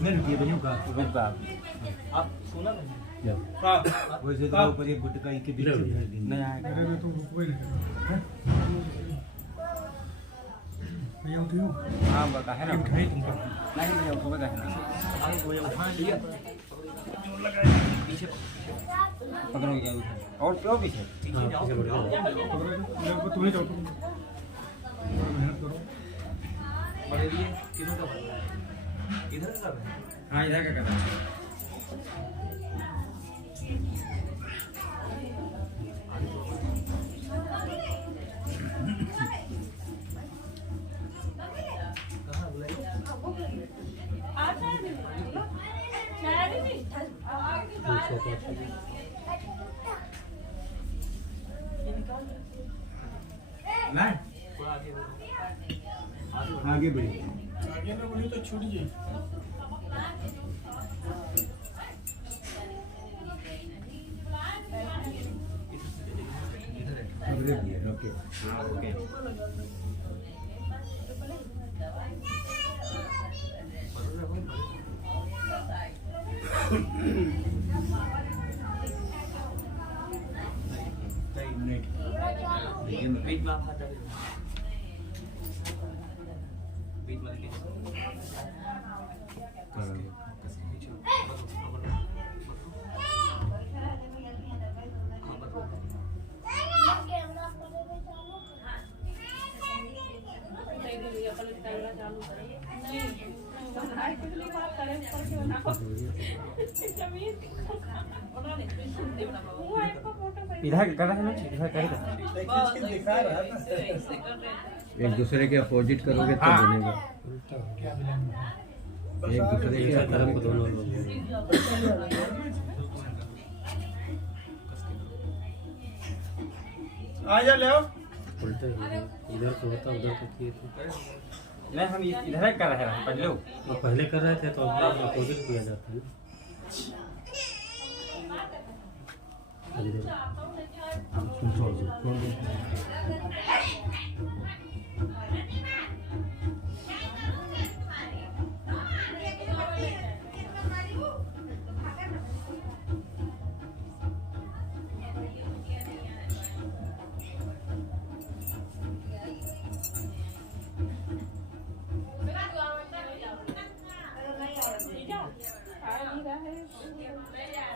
नहीं रुकिए भैया का रुक आप सुना नहीं वैसे तो ऊपर एक गुटका के बीच नहीं आएगा। अरे मैं तो रुको ही नहीं भैया उठियो। हाँ बता है ना उठाई तुमको नहीं भैया उसको बता है ना आप वो उठा लिया पीछे पकड़ो क्या उठा और क्यों पीछे पीछे जाओ मैं तुम्हें जाओ मेहनत करो। बड़े लिए किधर का इधर का कर रहे हैं। हाँ इधर का करना है। कहाँ बुलाइए नहीं थोड़ा आगे आगे बढ़िए आगे ना बोलिए तो छूट जाए। इधर है ओके हाँ ओके बीच में आप हाथ डालिए बीच में देखिए इधर कर रहा है ना इधर करेगा दिखा रहा है एक दूसरे के अपोजिट करोगे तो बनेगा। एक दूसरे के तरफ दोनों लोग आ जा ले आओ। उल्टा ही इधर को होता उधर को किए थे। नहीं हम इधर कर रहे हैं पहले वो पहले कर रहे थे तो अब अपोजिट किया जाता है ना।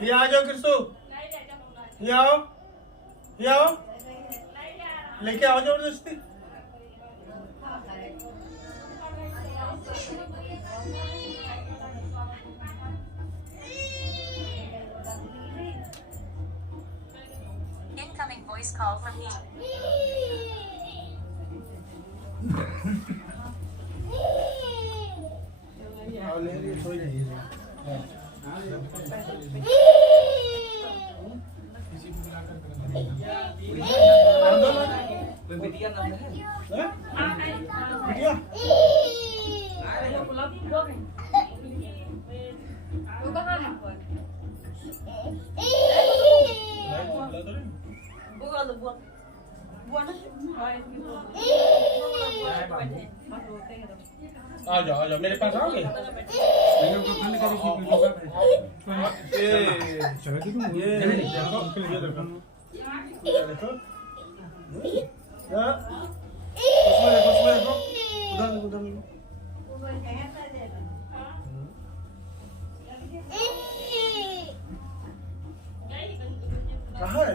ये आ जाओ कृष्णु ये आओ लेके आओ जबरदस्ती। Incoming voice call from me. आओ ले लिए सो जाइए। कोई बिटिया नाम है बिटिया आ जाओ मेरे पास आओगे। ये देखो उसमें देखो उधर कहाँ है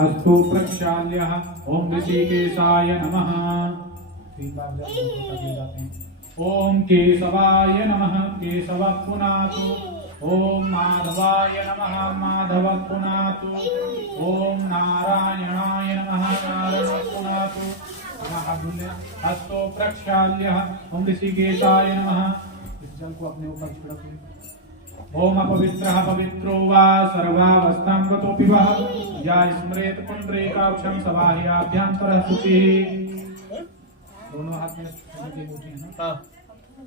अस्तु प्रक्षाल्यः ओम ऋषिकेशाय नमः। ओम केशवाय नमः केशव पुनातु। ओम माधवाय नमः माधव पुनातु। ओम नारायणाय नमः नारायण पुनातु। हस्तो प्रक्षाल्यः ओम ऋषिकेशाय नमः। इस जल को अपने ऊपर छिड़किए। ओम अपवित्रः पवित्रो वा सर्वावस्थां गतोऽपि वः या स्मरेत पुण्ड्रीकाक्षं सबाह्याभ्यन्तरः शुचिः। दोनों हाथ में की मुट्ठी है ना। हाँ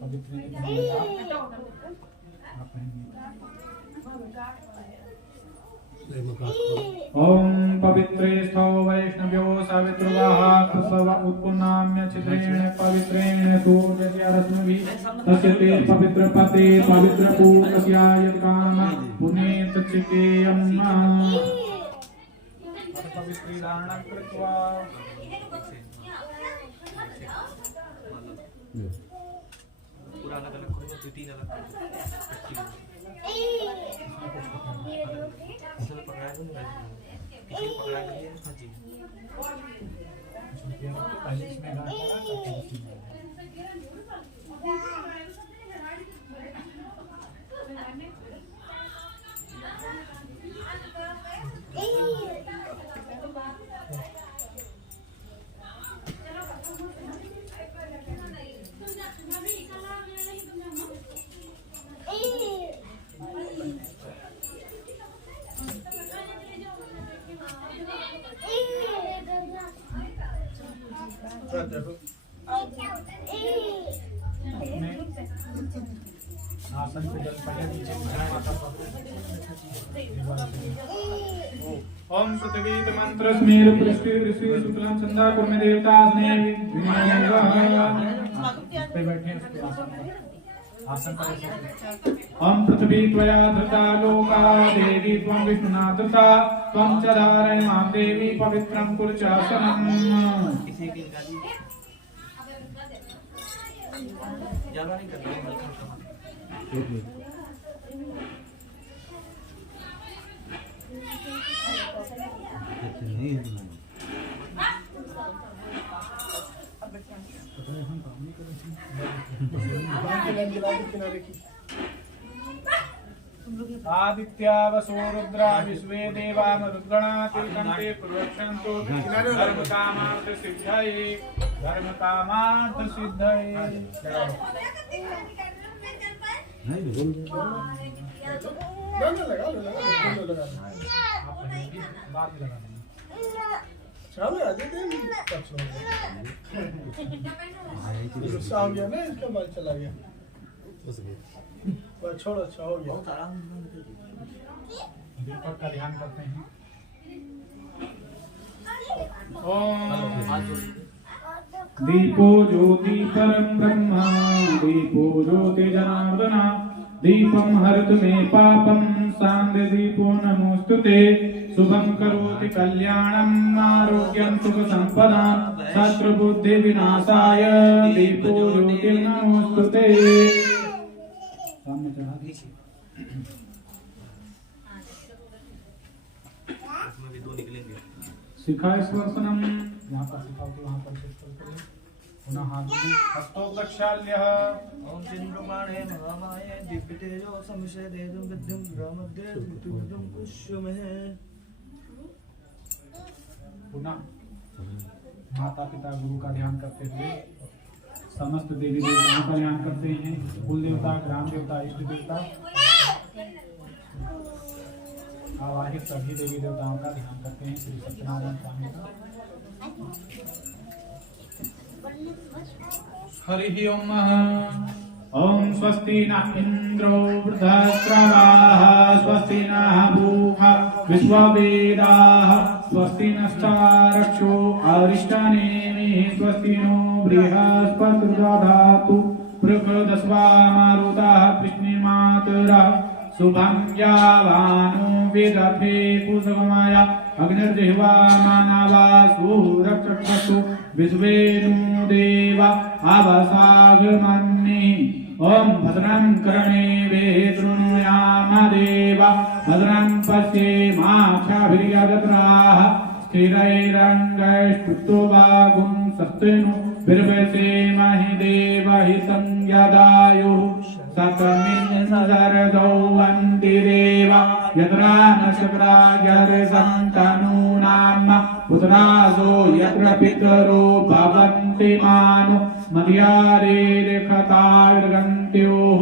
पवित्र आप पहनिए। ओम पवित्रे स्थो वैष्णव्यो सावित्रुवाः प्रसव उत्पुन्नाम्य चित्रेण पवित्रेण सूर्यस्य रश्मिभिः तस्य ते पवित्र पते पवित्र पूतस्य यत्काम पुनेत चिकेयम् पवित्री धारणं कृत्वा पूरा अलग अलग करो तो 3 अलग चलो पकड़ा दो ना किसी को पकड़ा के हाँ जी पहले इसमें डाल आसन पे जल पहले नीचे ओम पृथ्वी मंत्र स्मेर पृष्ठ ऋषि शुक्लम छंदा कुर्मे देवता स्नेह पे बैठे आसन पर ओम पृथ्वी त्वया धृता लोका देवी त्वं विष्णुना धृता त्वं च धारय मां देवी पवित्रं कुरुचासनम् किसी की गाली ज्यादा नहीं करना है आदित्या वसो रुद्रा विश्वे देवा मरुद्गणा तिलकन्ते प्रवक्षन्तु धर्म कामार्थ सिद्धये धर्म कामार्थ सिद्धये चलो आधे दिन गुस्सा हो गया ना इसका बाल चला गया बस छोड़ो अच्छा हो गया दीपक का ध्यान करते हैं ओम दीपो ज्योति परम ब्रह्म दीपो ज्योति जनार्दन दीपम हरत मे पापम सांदे दीपो नमोस्तुते शुभं करोति कल्याणम् आरोग्यं सुख संपदां शत्रु बुद्धि विनाशाय दीपो ज्योति नमोस्तुते सामने चढ़ा दीजिए इसमें भी 2 निकलेंगे शिखा स्पर्शनम यहाँ पर शिखा होती वहाँ पर पुनः हाथ हस्तो प्रक्षाल्य ओम चंद्रमाणे महामाये दिव्य तेजो संशय देदुम विद्युम ब्रह्मद्य तुदुम कुशुमहे पुनः माता पिता गुरु का ध्यान करते हुए समस्त देवी देवताओं का ध्यान करते हैं कुल देवता ग्राम देवता इष्ट देवता आवाहित सभी देवी देवताओं का ध्यान करते हैं श्री सत्यनारायण स्वामी का हरि ओम ओम स्वस्ति न इंद्रो वृद्धश्रवाः स्वस्ति नः भूमा विश्ववेदाः स्वस्ति नश्चारक्षो अरिष्टनेमिः स्वस्ति नो बृहस्पतिर्दधातु पृषदस्वा मारुतः कृष्णिमातरः शुभं यावानो वेदथे कुसुमाय अग्निर्जिह्वा मानवा सुरक्षकस्तु विश्वेनु देवा अवसागमन्ये ओम भद्रं कर्णेभिः शृणुयाम देवा भद्रं पश्येमाक्षभिर्यजत्राः स्थिरैरङ्गैस्तुष्टुवागुं सत्यनु विर्वसेमहि देवहितं यदायुः सतमिन्सरदौ अन्तिरेव यत्रा न शुक्राजर्सन्तनूनां पुत्रासो यत्र पितरो भवन्ति मानो मध्यारेर्खतार्गन्त्योः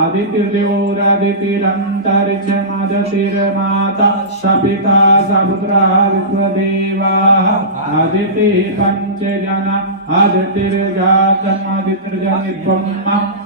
आदित्यर्द्योरदितिरन्तरिक्षमदतिर्माता सपिता सपुत्रः विश्वदेवाः आदितिः पञ्चजना आदित्यर्जातन्मादित्यर्जनित्वं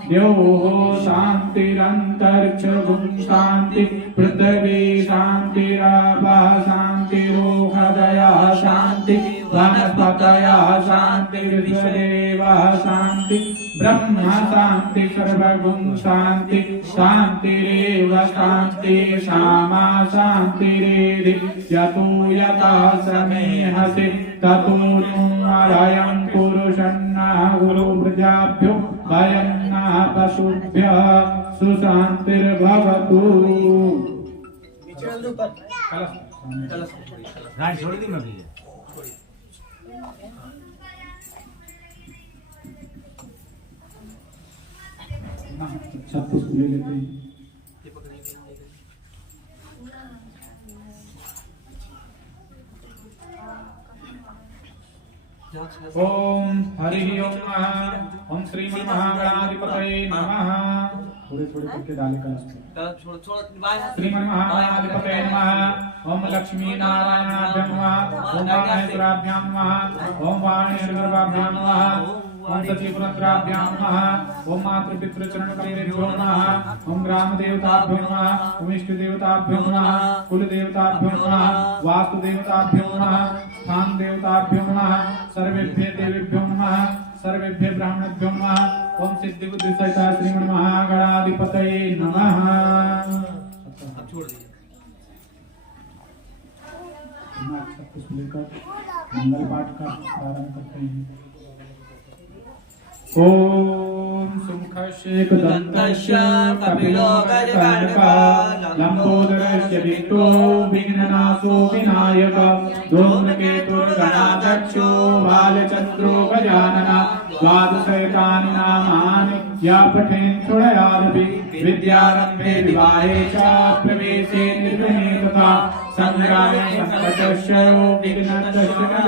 द्योः शान्तिरन्तरिक्षगुं शान्ति पृथिवी शान्तिरापः शान्तिरोहदयः शान्ति वनस्पतयः शान्ति विश्वदेवः शान्ति ब्रह्म शान्ति सर्वगुं शान्ति शान्तिरेव शान्ति क्षमा शान्तिरेधि यतो यथा समेहसि ततो नुमरयं पुरुषन्नः गुरुप्रजाभ्यो वयं न पशुभ्यः सुशान्तिर्भवतु। गाय छोड़ दी मैं भी सब कुछ ले लेते हैं। ओम हरि ओम ओम श्रीमन्महागणाधिपतये नमः। थोड़े थोड़े करके डाले कलश श्रीमन्महागणाधिपतये नमः। ओम लक्ष्मी नारायणाभ्यां नमः। ओम महेश्वराभ्यां नमः। ओम वाणीर्गर्भाभ्यां नमः। ओम सचिवरुद्राभ्यां नमः। ओम मातृपितृचरणकमलेभ्यो नमः। ओम ग्रामदेवताभ्यो नमः। ओम इष्टदेवताभ्यो नमः। कुलदेवताभ्यो नमः। वास्तुदेवताभ्यो नमः। स्थान देवताभ्यो नमः। सर्वेभ्यो देवेभ्यो नमः। सर्वेभ्यो ब्राह्मणेभ्यो नमः। ओम सिद्धि बुद्धि सहिता श्रीमन्महागणाधिपतये नमः। छोड़ दीजिए सब कुछ लेकर मंगल पाठ का प्रारंभ करते हैं। ओम सुमुखस्येकदन्तस्य कपिलो गजकर्णकः लम्बोदरस्य विष्णो विघ्ननाशो विनायक धूम्रकेतुर्गणाध्यक्षो बालचन्द्रो गजाननः द्वादशैतानि नामानि या पठेन् शृणुयादपि विद्यारम्भे विवाहे च प्रवेशे निर्विघ्ने तथा संग्रामे संकटस्य विघ्नस्य न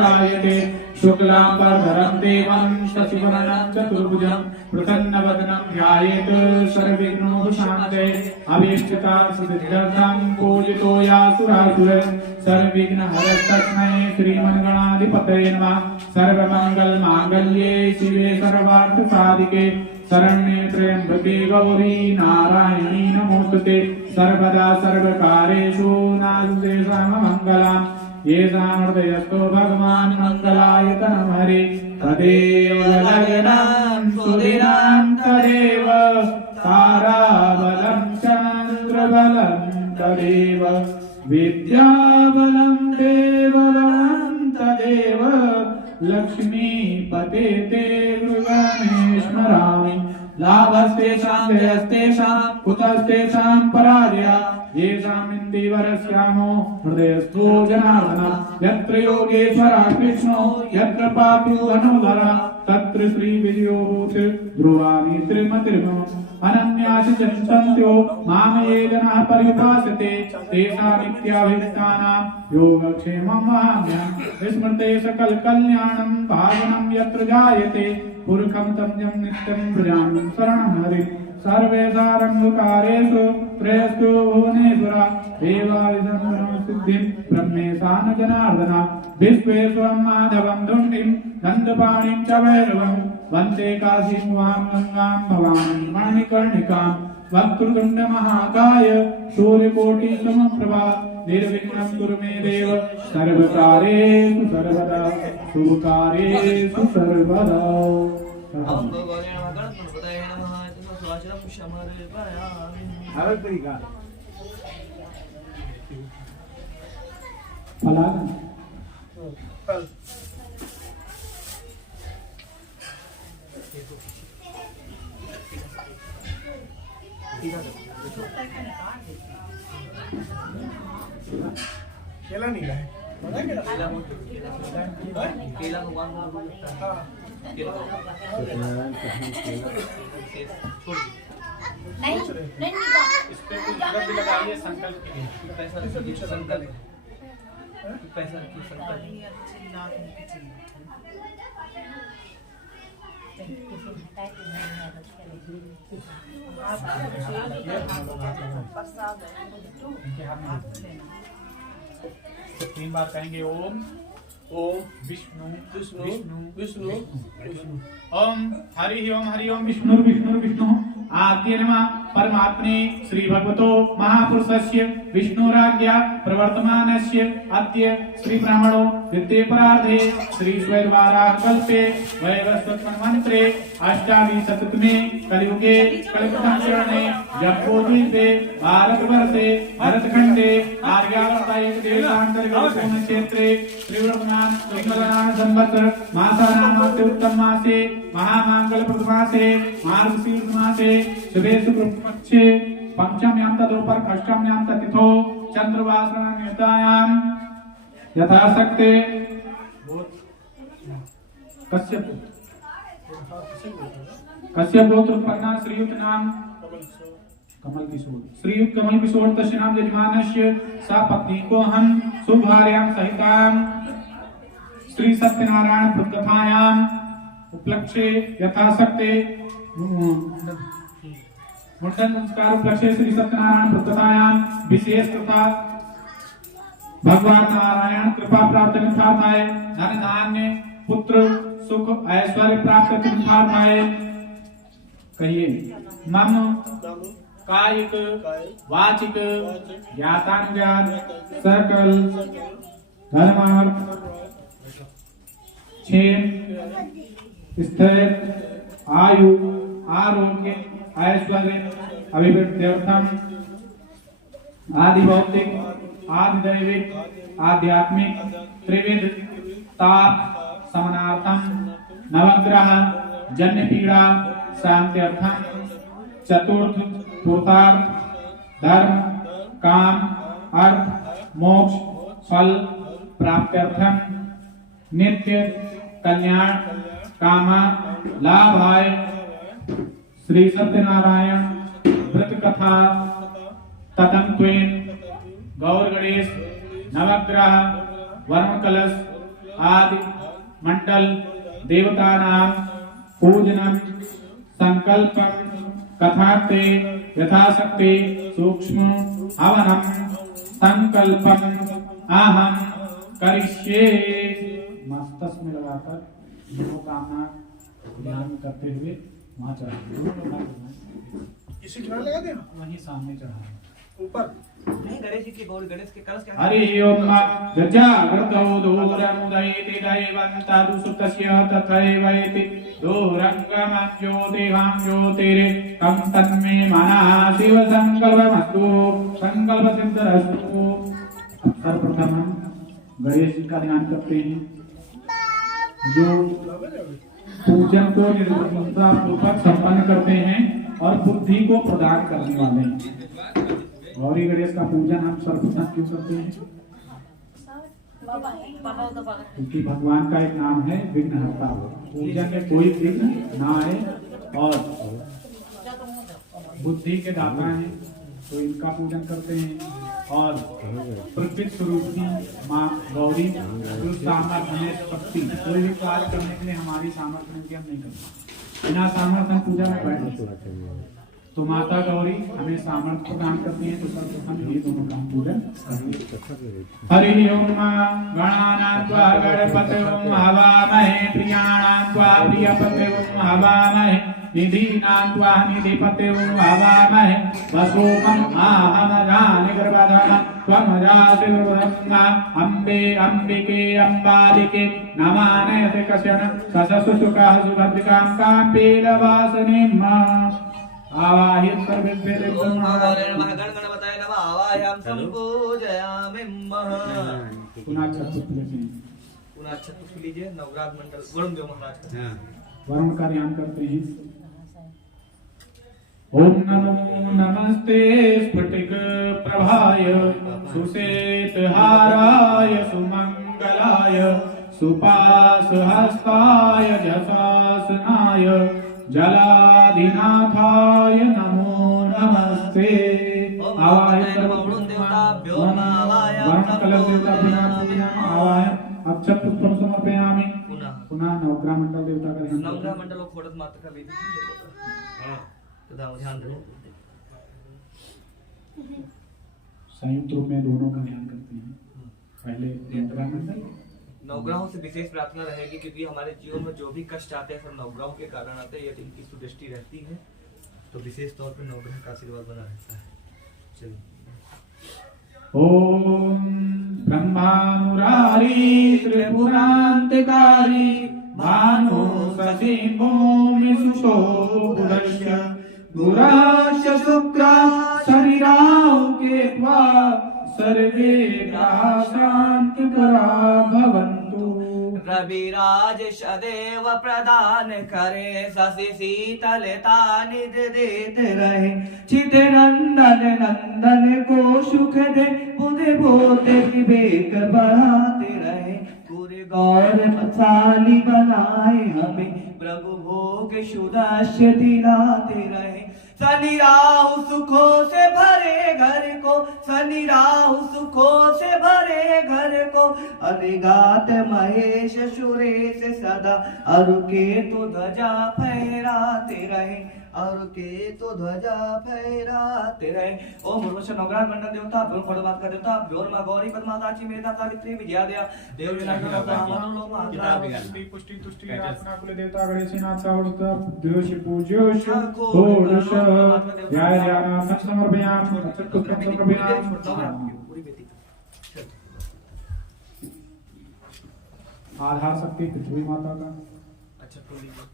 जायते। शुक्लाम्बरधरं देवं शशिवर्णं चतुर्भुजं प्रसन्नवदनं ध्यायेत् सर्वविघ्नोपशान्तये। अभीष्टसिद्ध्यर्थं पूजितो यासुरासुरः सर्वविघ्नहरस्तस्मै श्रीमन्गणाधिपतये नमः। सर्वमङ्गलमाङ्गल्ये शिवे सर्वार्थसाधिके शरण्ये त्र्यम्बके गौरी नारायणी नमोस्तुते। सर्वदा सर्वकारेषु नास्ते सर्वमङ्गलाम् येषां हृदयस्थो भगवान् मङ्गलायतनं हरे तदेव लग्नं सुदिनं तदेव ताराबलं चन्द्रबलं तदेव विद्याबलं देवबलं तदेव लक्ष्मीपते ते गृहमे स्मरामि। लाभस्तेषां जयस्तेषां कुतस्तेषां पराजयः येषाम् इन्दीवरस्यामो हृदयस्थो जनार्दनः। यत्र योगेश्वरः कृष्णो यत्र पापो धनुधरः तत्र श्रीविजयो भूत् ध्रुवाणि त्रिमतिर्मम। अनन्यासि चिन्तन्त्यो मां ये जनाः पर्युपासते तेषामित्याभिष्टानां योगक्षेमं वहाम्यहम्। स्मृते सकलकल्याणं भावनं यत्र जायते पुरखं तं यं नित्यं भजामि शरणं हरिं। सर्वेषारम्भकारेषु त्रयस्तु भुवनेश्वरा देवादिसंसिद्धिं ब्रह्मेशान जनार्दन। विश्वेश्वरं माधवं धुण्डिं दन्तपाणिं च भैरवं वन्दे काशीं वां गंगां भवानीं मणिकर्णिकां। वक्रतुण्डमहाकाय सूर्यकोटिसमप्रभा निर्विघ्नं कुरु मे देव सर्वकार्येषु सर्वदा शुभकार्येषु सर्वदा। अलग तरीका फलाना केला नहीं है केला भगवान को नहीं नहीं इस पे कुछ द्रव्य लगाइए संकल्प के लिए। पैसा संकल्प पैसा की संकल्प तो 3 बार कहेंगे ओम ओम विष्णु विष्णु विष्णु विष्णु विष्णु। ओम हरि ओम विष्णु विष्णु विष्णु आद्य नमः परमात्मने श्री भगवतो महापुरुषस्य विष्णुराज्ञा प्रवर्तमानस्य अद्य श्री ब्राह्मणो द्वितीय परार्धे श्री स्वयंवाराह कल्पे वैवस्वत मंत्रे अष्टादशतमे कलियुगे कलिप्रथम चरणे जपकोदीपे भारतवर्षे भरतखंडे आर्यावर्तायक देशांतर्गत क्षेत्रे त्रिवर्तमान सिंहनाम संवत्सर मासानाम उत्तम मासे महामांगल प्रथमासे मार्गशीर्ष मासे शुभे शुक्ल पक्षे पंचम्यां तदोपर अष्टम्यां तिथो चंद्रवासना नियतायां यथाशक्ति कश्यप गोत्र उत्पन्ना श्रीयुत नाम कमल किशोर श्रीयुत कमल किशोर तस्य नाम यजमानस्य सा पत्नी को हम शुभार्यां सहितां श्री सत्यनारायण पुत्रकथायां उपलक्ष्ये यथाशक्ति मुंडन संस्कार उपलक्ष्ये श्री सत्यनारायण पुत्रकथायां विशेष तथा भगवान नारायण कृपा प्राप्त निथार्थाय धन धान्य पुत्र सुख ऐश्वर्य प्राप्त निथार्थाय कहिए मम कायिक वाचिक ज्ञातानुज्ञान सकल धर्मार्थ क्षेम स्थिर आयु आरोग्य ऐश्वर्य अभिवृद्ध्यर्थम आदि भौतिक आदि दैविक आध्यात्मिक त्रिविध ताप समनार्थम नवग्रह जन्य पीड़ा शांत्यर्थम चतुर्थ पुरुषार्थ धर्म काम अर्थ मोक्ष फल प्राप्त्यर्थम नित्य कल्याण कामा लाभाय श्री सत्यनारायण व्रत कथा ततंत्वेन गौर गणेश नवग्रह वरुण कलश आदि मंडल देवता नाम पूजनम संकल्प कथार्थे यथाशक्ति सूक्ष्म हवनम संकल्पम अहम करिष्ये। मस्तक में लगाकर मनोकामना ध्यान करते हुए वहाँ चढ़ा इसी किनारे लगा दे वहीं सामने चढ़ा ऊपर नहीं गणेश जी की गौरी गणेश के कलश क्या हरि ओम गजागृतौ दूरमुदयति दैवन्तादु सुतस्य तथैवैति दूरङ्गमं ज्योतिहां ज्योतिरेकं तन्मे मनः शिव संकल्पमस्तु संकल्प सिद्धिरस्तु। सर्वप्रथम हम गणेश जी का ध्यान करते हैं जो पूजन को निर्विघ्नतापूर्वक संपन्न करते हैं और बुद्धि को प्रदान करने वाले हैं। गौरी गणेश का पूजन हम सर्वप्रथम क्यों करते हैं? क्योंकि भगवान का एक नाम है विघ्नहर्ता। पूजन में कोई विघ्न ना आए और बुद्धि के दाता हैं तो इनका पूजन करते हैं। और प्रकृति स्वरूप की माँ गौरी जो सामर्थ्य हमें शक्ति कोई भी कार्य करने के लिए हमारी सामर्थ्य हम नहीं करते, बिना सामर्थ्य हम पूजा में बैठे तो माता गौरी हमें सामर्थ्य प्रदान करती है। तो सर्वप्रथम ये दोनों काम पूजन करें। हरि ओम गणानां त्वा गणपतयं हवामहे प्रियाणां त्वा प्रियपतयं हवामहे निधीनां त्वा निधिपतयं हवामहे वसोमं आहमजानि गर्भधाम त्वमजासिर्ब्रह्मा अम्बे अम्बिके अम्बालिके नमानयते कश्चन सससुसुखः सुभद्रिकां काम्पीलवासिनीम् आवाहित सर्वेभ्यो गणगणपतये नमः आवाहयामि संपूजयामि पुनः छत्तीस लीजिए नवग्रह मंडल वरुण देव महाराज का वरुण का ध्यान करते हैं। ओम नमो नमस्ते स्फटिक प्रभाय सुसेतहाराय सुमंगलाय सुपास हस्ताय जसासनाय जलाधिनाथाय नमो नमस्ते। अक्षत पुष्पम समर्पयामि। पुनः नवग्रह मंडल देवता का ध्यान। नवग्रह मंडल और खोड़त माता का भी ध्यान रखो। संयुक्त रूप में दोनों का ध्यान करते हैं। पहले नवग्रह मंडल नवग्रहों से विशेष प्रार्थना रहेगी, क्योंकि हमारे जीवन में जो भी कष्ट आते हैं सब नवग्रहों के कारण आते हैं। यदि इनकी सुदृष्टि रहती है तो विशेष तौर पर नवग्रह का आशीर्वाद बना रहता है। चलिए। ओम ब्रह्मा मुरारी त्रिपुरांतकारी भानु सचिवो विशुषो बुधस्य गुराश्च शुक्रा शरीराव केत्वा सर्वे ग्रहा शांतिकरा भवन्तु। रविराज सदैव प्रदान करे, शशि शीतलता निधि देते रहे। चित नंदन नंदन को सुख दे, बुद्धि बोधि विवेक बढ़ाते रहे। पूरे गौरवशाली बनाए हमें, प्रभु भोग सुदस्य दिलाते रहे। शनि राहु सुखों से भरे घर को, शनि राहु सुखों से भरे घर को। अधिगात महेश सुरेश सदा, अरु के तो ध्वजा फहराते रहे, और के तो ध्वजा फहराते रहे। ओम उर्वश नवग्रह मंडल देवता, भ्योर फड़वाद का देवता, भ्योर मां गौरी पद्माक्षी मेधा सावित्री विजया दया देव पुष्टि तुष्टि आत्मा कुल देवता गणेशनाथ सावड़ता देवश पूज्योश षोडश ध्याय ध्यानार्थं समर्पयामि। चतुर्थं समर्पयामि। आधार शक्ति पृथ्वी माता का। अच्छा खोल लीजिए।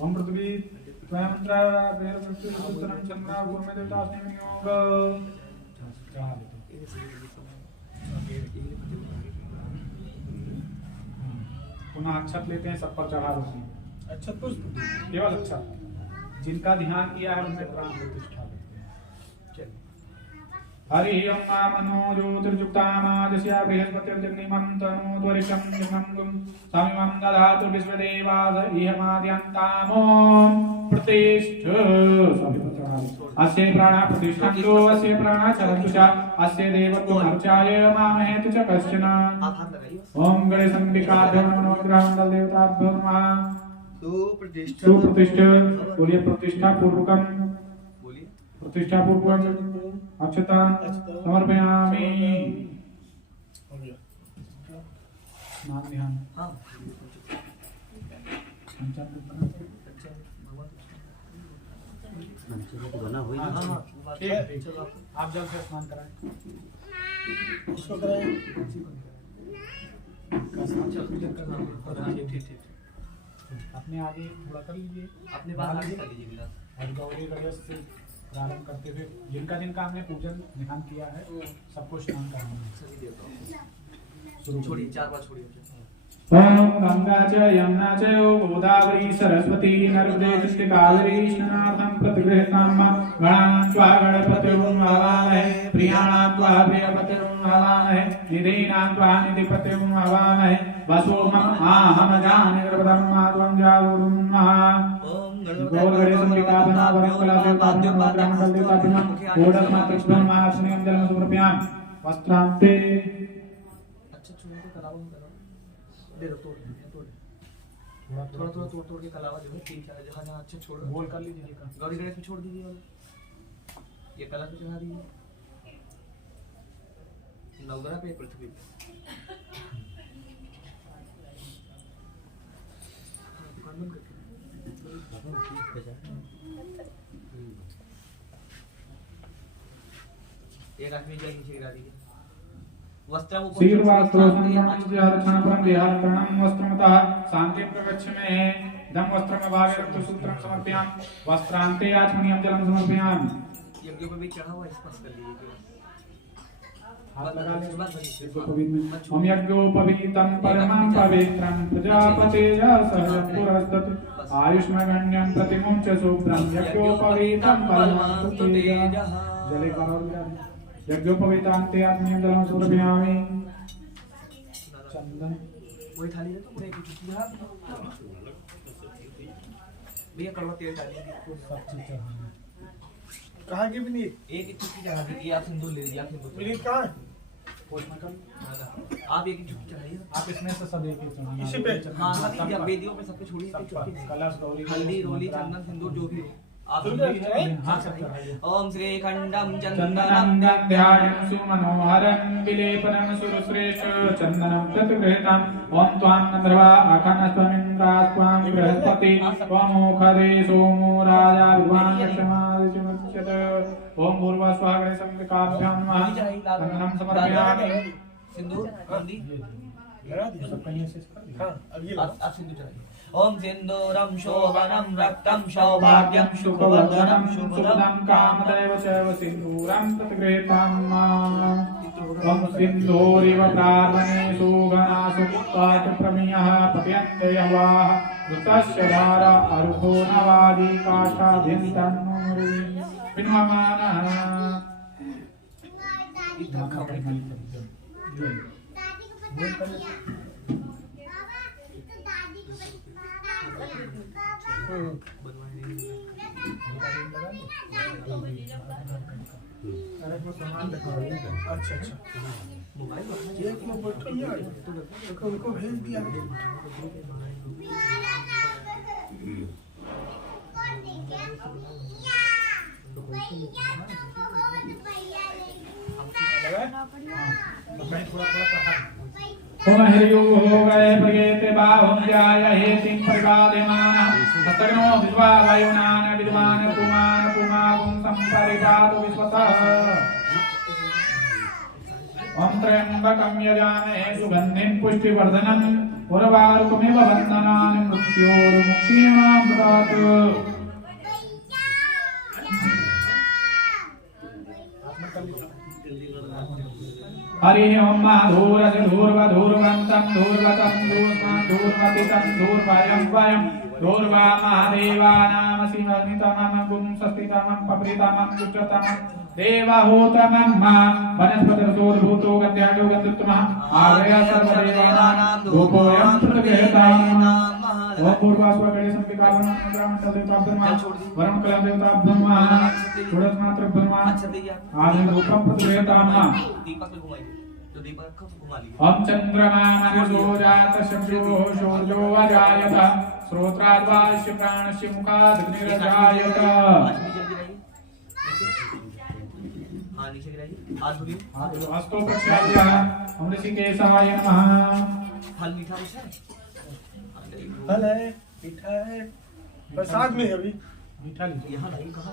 ओम पृथ्वी त्वयंत्र वेर वृत्ति सूत्रं चंद्रा गुरुमे देवता अस्मि योग। पुनः अक्षत लेते हैं, सब पर चढ़ा देते हैं। अक्षत पुष्प केवल अक्षत, जिनका ध्यान किया है उनमें प्राण प्रतिष्ठा देते हैं। हरि ओम मनो ज्योतिर्युक्तामाजस्या बृहस्पतिर्जग्निमं तनोद्वरिषं जगन्गुं सामिमं दधातु विश्वदेवास इहमाद्यन्तामो प्रतिष्ठ। अस्य प्राणा प्रतिष्ठन्तु, अस्य प्राणा चरन्तु च, अस्य देवत्वं अर्चाय मामहे तु च कश्चन। ओम गणेशंबिकाभ्यो नमः, नवग्रहमण्डल देवताभ्यो नमः। सुप्रतिष्ठ बोलिए, प्रतिष्ठा पूर्वकम, प्रतिष्ठा पूर्वकम अक्षता समर्पयामि। हो गया। नाम ध्यान। बना हुई ना। ठीक है, आप जल से स्नान कराएं। इसको कराएं। अपने आगे थोड़ा कर लीजिए, अपने बाहर आगे कर लीजिए गिलास। और गौरी गणेश से प्रारंभ करते हुए जिनका जिनका हमने पूजन ध्यान किया है सबको स्नान कराना है। छोड़िए, 4 बार छोड़िए। ओम गंगा च यमुना च गोदावरी सरस्वती नर्मदे च कावेरी स्नानार्थं प्रतिगृह्णाम गणानां त्वा गणपतिं आवाहये प्रियाणां त्वा प्रियपतिं आवाहये निधीनां त्वा निधिपतिं आवाहये वसोमं आहम जानिर्वदं मात्वं जागुरुं नमः। गौर गणेशंबिका बना वरं कला देवता ब्रह्मण्डल देवता बिना गोडक मातृष्ण महालक्ष्मी जलम समर्पयामि। वस्त्रांते थोड़ा तोड़ के कलावा जो है 3-4 जहाँ अच्छे छोड़ गोल कर लीजिए हल्का। गौरी गणेश में छोड़ दीजिए और ये कला पे चढ़ा दीजिए। नवग्रह पे पृथ्वी पे। एक आदमी जल नीचे गिरा दीजिए। वस्त्रांते आचमनीयं जलं समर्पयामि। यज्ञ पे भी चढ़ा हुआ स्पर्श कर लीजिए। हाथ लगा लें ओम यज्ञोपवीतं परमं पवित्रं प्रजापतेजा सहजं पुरस्तत् आयुष्मगण्यं प्रतिमुं च शुभ्रं यज्ञोपवीतं परमं तेजः। जले करोड़ यज्ञोपवीतान्ते आत्मीयं जलं समर्पयामि। चंदन वही थाली है तो पूरे एक चुटकी चढ़ा दो। भैया कड़वा तेल डालिए। सब चीज चढ़ाना। कहाँ की विनीत? एक चुटकी चढ़ा दीजिए। आप सिंदूर ले लीजिए। आप सिंदूर विनीत कहाँ है? आप एक चुटकी चढ़ाइए। आप इसमें से सब एक चढ़ाना। इसी पे? हाँ हाँ, वेदियों पे सब पे छोड़िए। कलश गौरी हल्दी रोली चंदन सिंदूर जो भी हो ओम श्री खंडम चंदनं गन्ध्यायं सुमनोहरं विलेपनं सुरश्रेष्ठ चंदनं प्रतिगृहीतम् ओम त्वां गन्धर्वा अखनस्त्वमिन्द्रास्त्वां बृहस्पति त्वमोखदे सोमो राजा विद्वान् ओम पूर्वस्वागणे संविकाभ्यां नमः चंदनं समर्पयामि सिंदूर हल्दी लगा दिया सब कहीं से हाँ अब ये अब सिंदूर चढ़ाइए ओम सिंदूरम शोभनम रक्तम सौभाग्यम सुखवर्धनम शुभदं कामदैव चैव सिंदूरं प्रतिगृहीतम् ओम सिंदूरिव प्रार्थने सुगणासु पाठप्रमेयः पत्यन्ते यवाः ऋतस्य धारा अर्धो नवादि काष्ठाभिन्तन्नुरि पिन्वमानः अच्छा अच्छा ये क्यों बोलते हो यार उनको भेज दिया ओम हरियो गए प्रगेते बाहुं ध्याय हेतिं परिपादयमानः ततग्नो विद्वा वायुनान विद्वान पुमान पुमागुं संपरिपातु विश्वतः ओम त्र्यंबकं यजामहे सुगन्धिं पुष्टिवर्धनम् उर्वारुकमिव बन्धनान् मृत्योर्मुक्षीयमामृतात् हरि ओम धूरज धूर्वधूर्वन्तं धूर्वतं धूर्वां धूर्वतितं धूर्वयं वयं धूर्वा महादेवानाम शिवनितमं गुं स्वस्तितमं पप्रितमं दुष्टतमं देवहूतमं मा वनस्पतिर्भूतो गद्याडो गन्धुत्तमः आगय सर्वदेवानां धूपोऽयं प्रतिगृहीताम् ओम पूर्वास्वगणे संविकावनं ब्राह्मण देवताभ्यर्मा वरुण कला देवताभ्यर्मा षोडश मात्र ब्रह्मा आदि रूपं प्रतिगृहीताम् दीपक को घुमाइए तो दीपक को घुमा लीजिए ओम चंद्रमा मनसो जात शब्दो शौर्यो अजायत श्रोत्राद्वास्य प्राणस्य मुखादग्निरजायत हाँ नीचे गिराइए हाथ धुलिए अस्तो प्रक्षाल्यः ओम ऋषिकेशाय नमः फल मीठा कुछ है फल है मीठा है प्रसाद में है अभी मीठा लीजिए यहाँ नहीं कहा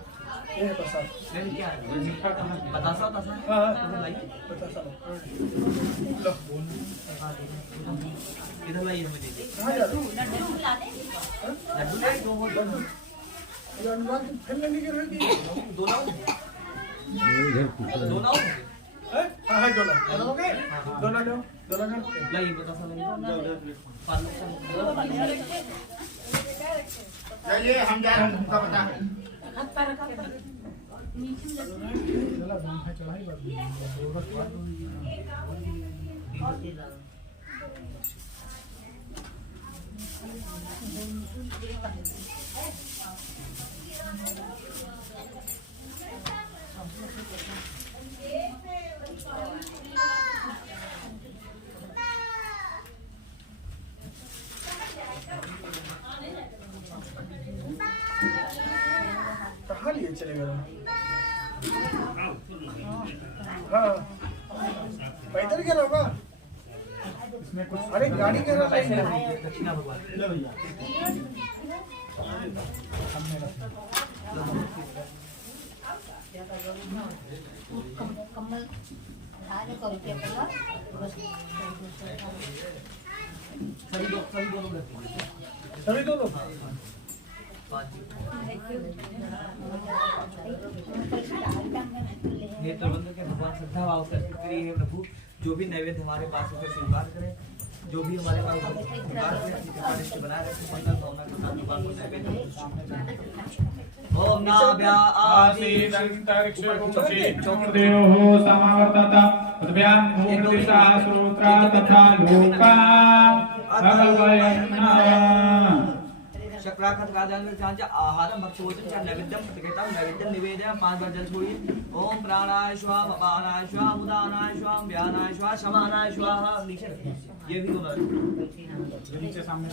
ये है प्रसाद नहीं क्या है मीठा कहाँ है? बतासा बतासा हाँ लाइए बतासा लो इधर लाइए हमें दीजिए कहाँ जा रहे हो लड्डू खिला दे लड्डू लाइए दो ये अनुमान तुम फिर लेने के रहे दो लाओ इधर पूछो दो लाओ हाँ हाँ डोला हो गए डोला दो डोला कर लाइए बतासा लाइए पान चलिए हम जा रहे हैं तुमका बता कहाँ लिए चले गए हाँ पैदल क्या होगा इसमें कुछ अरे गाड़ी के रहा है दक्षिणा भगवान कमल आने को रुपया पड़ेगा सभी दोनों रखिए सभी दो लोग नेत्रबंध के भगवान श्रद्धा भाव से अर्पित करिए हे प्रभु जो भी नैवेद्य हमारे पास उसे स्वीकार करें जो भी हमारे पास स्वीकार करें अपनी कृपा दृष्टि बनाए रखें मंगल भावना के साथ भगवान को नैवेद्य ओम नाभ्या आसीत् आसीदेव समावर्तत पृथिव्यां भूर्दिशा श्रोत्रा तथा लोकान् अगवयन् शक्राखत गाजन चांचा आहारम भक्षोचन च नैवेद्यम प्रतिगतम नैवेद्यम निवेदयाम 5 बार जल छोड़िए ओम प्राणाय स्वाहा अपानाय स्वाहा उदानाय स्वाहा व्यानाय स्वाहा समानाय स्वाहा नीचे रखिए ये भी दोनों नीचे सामने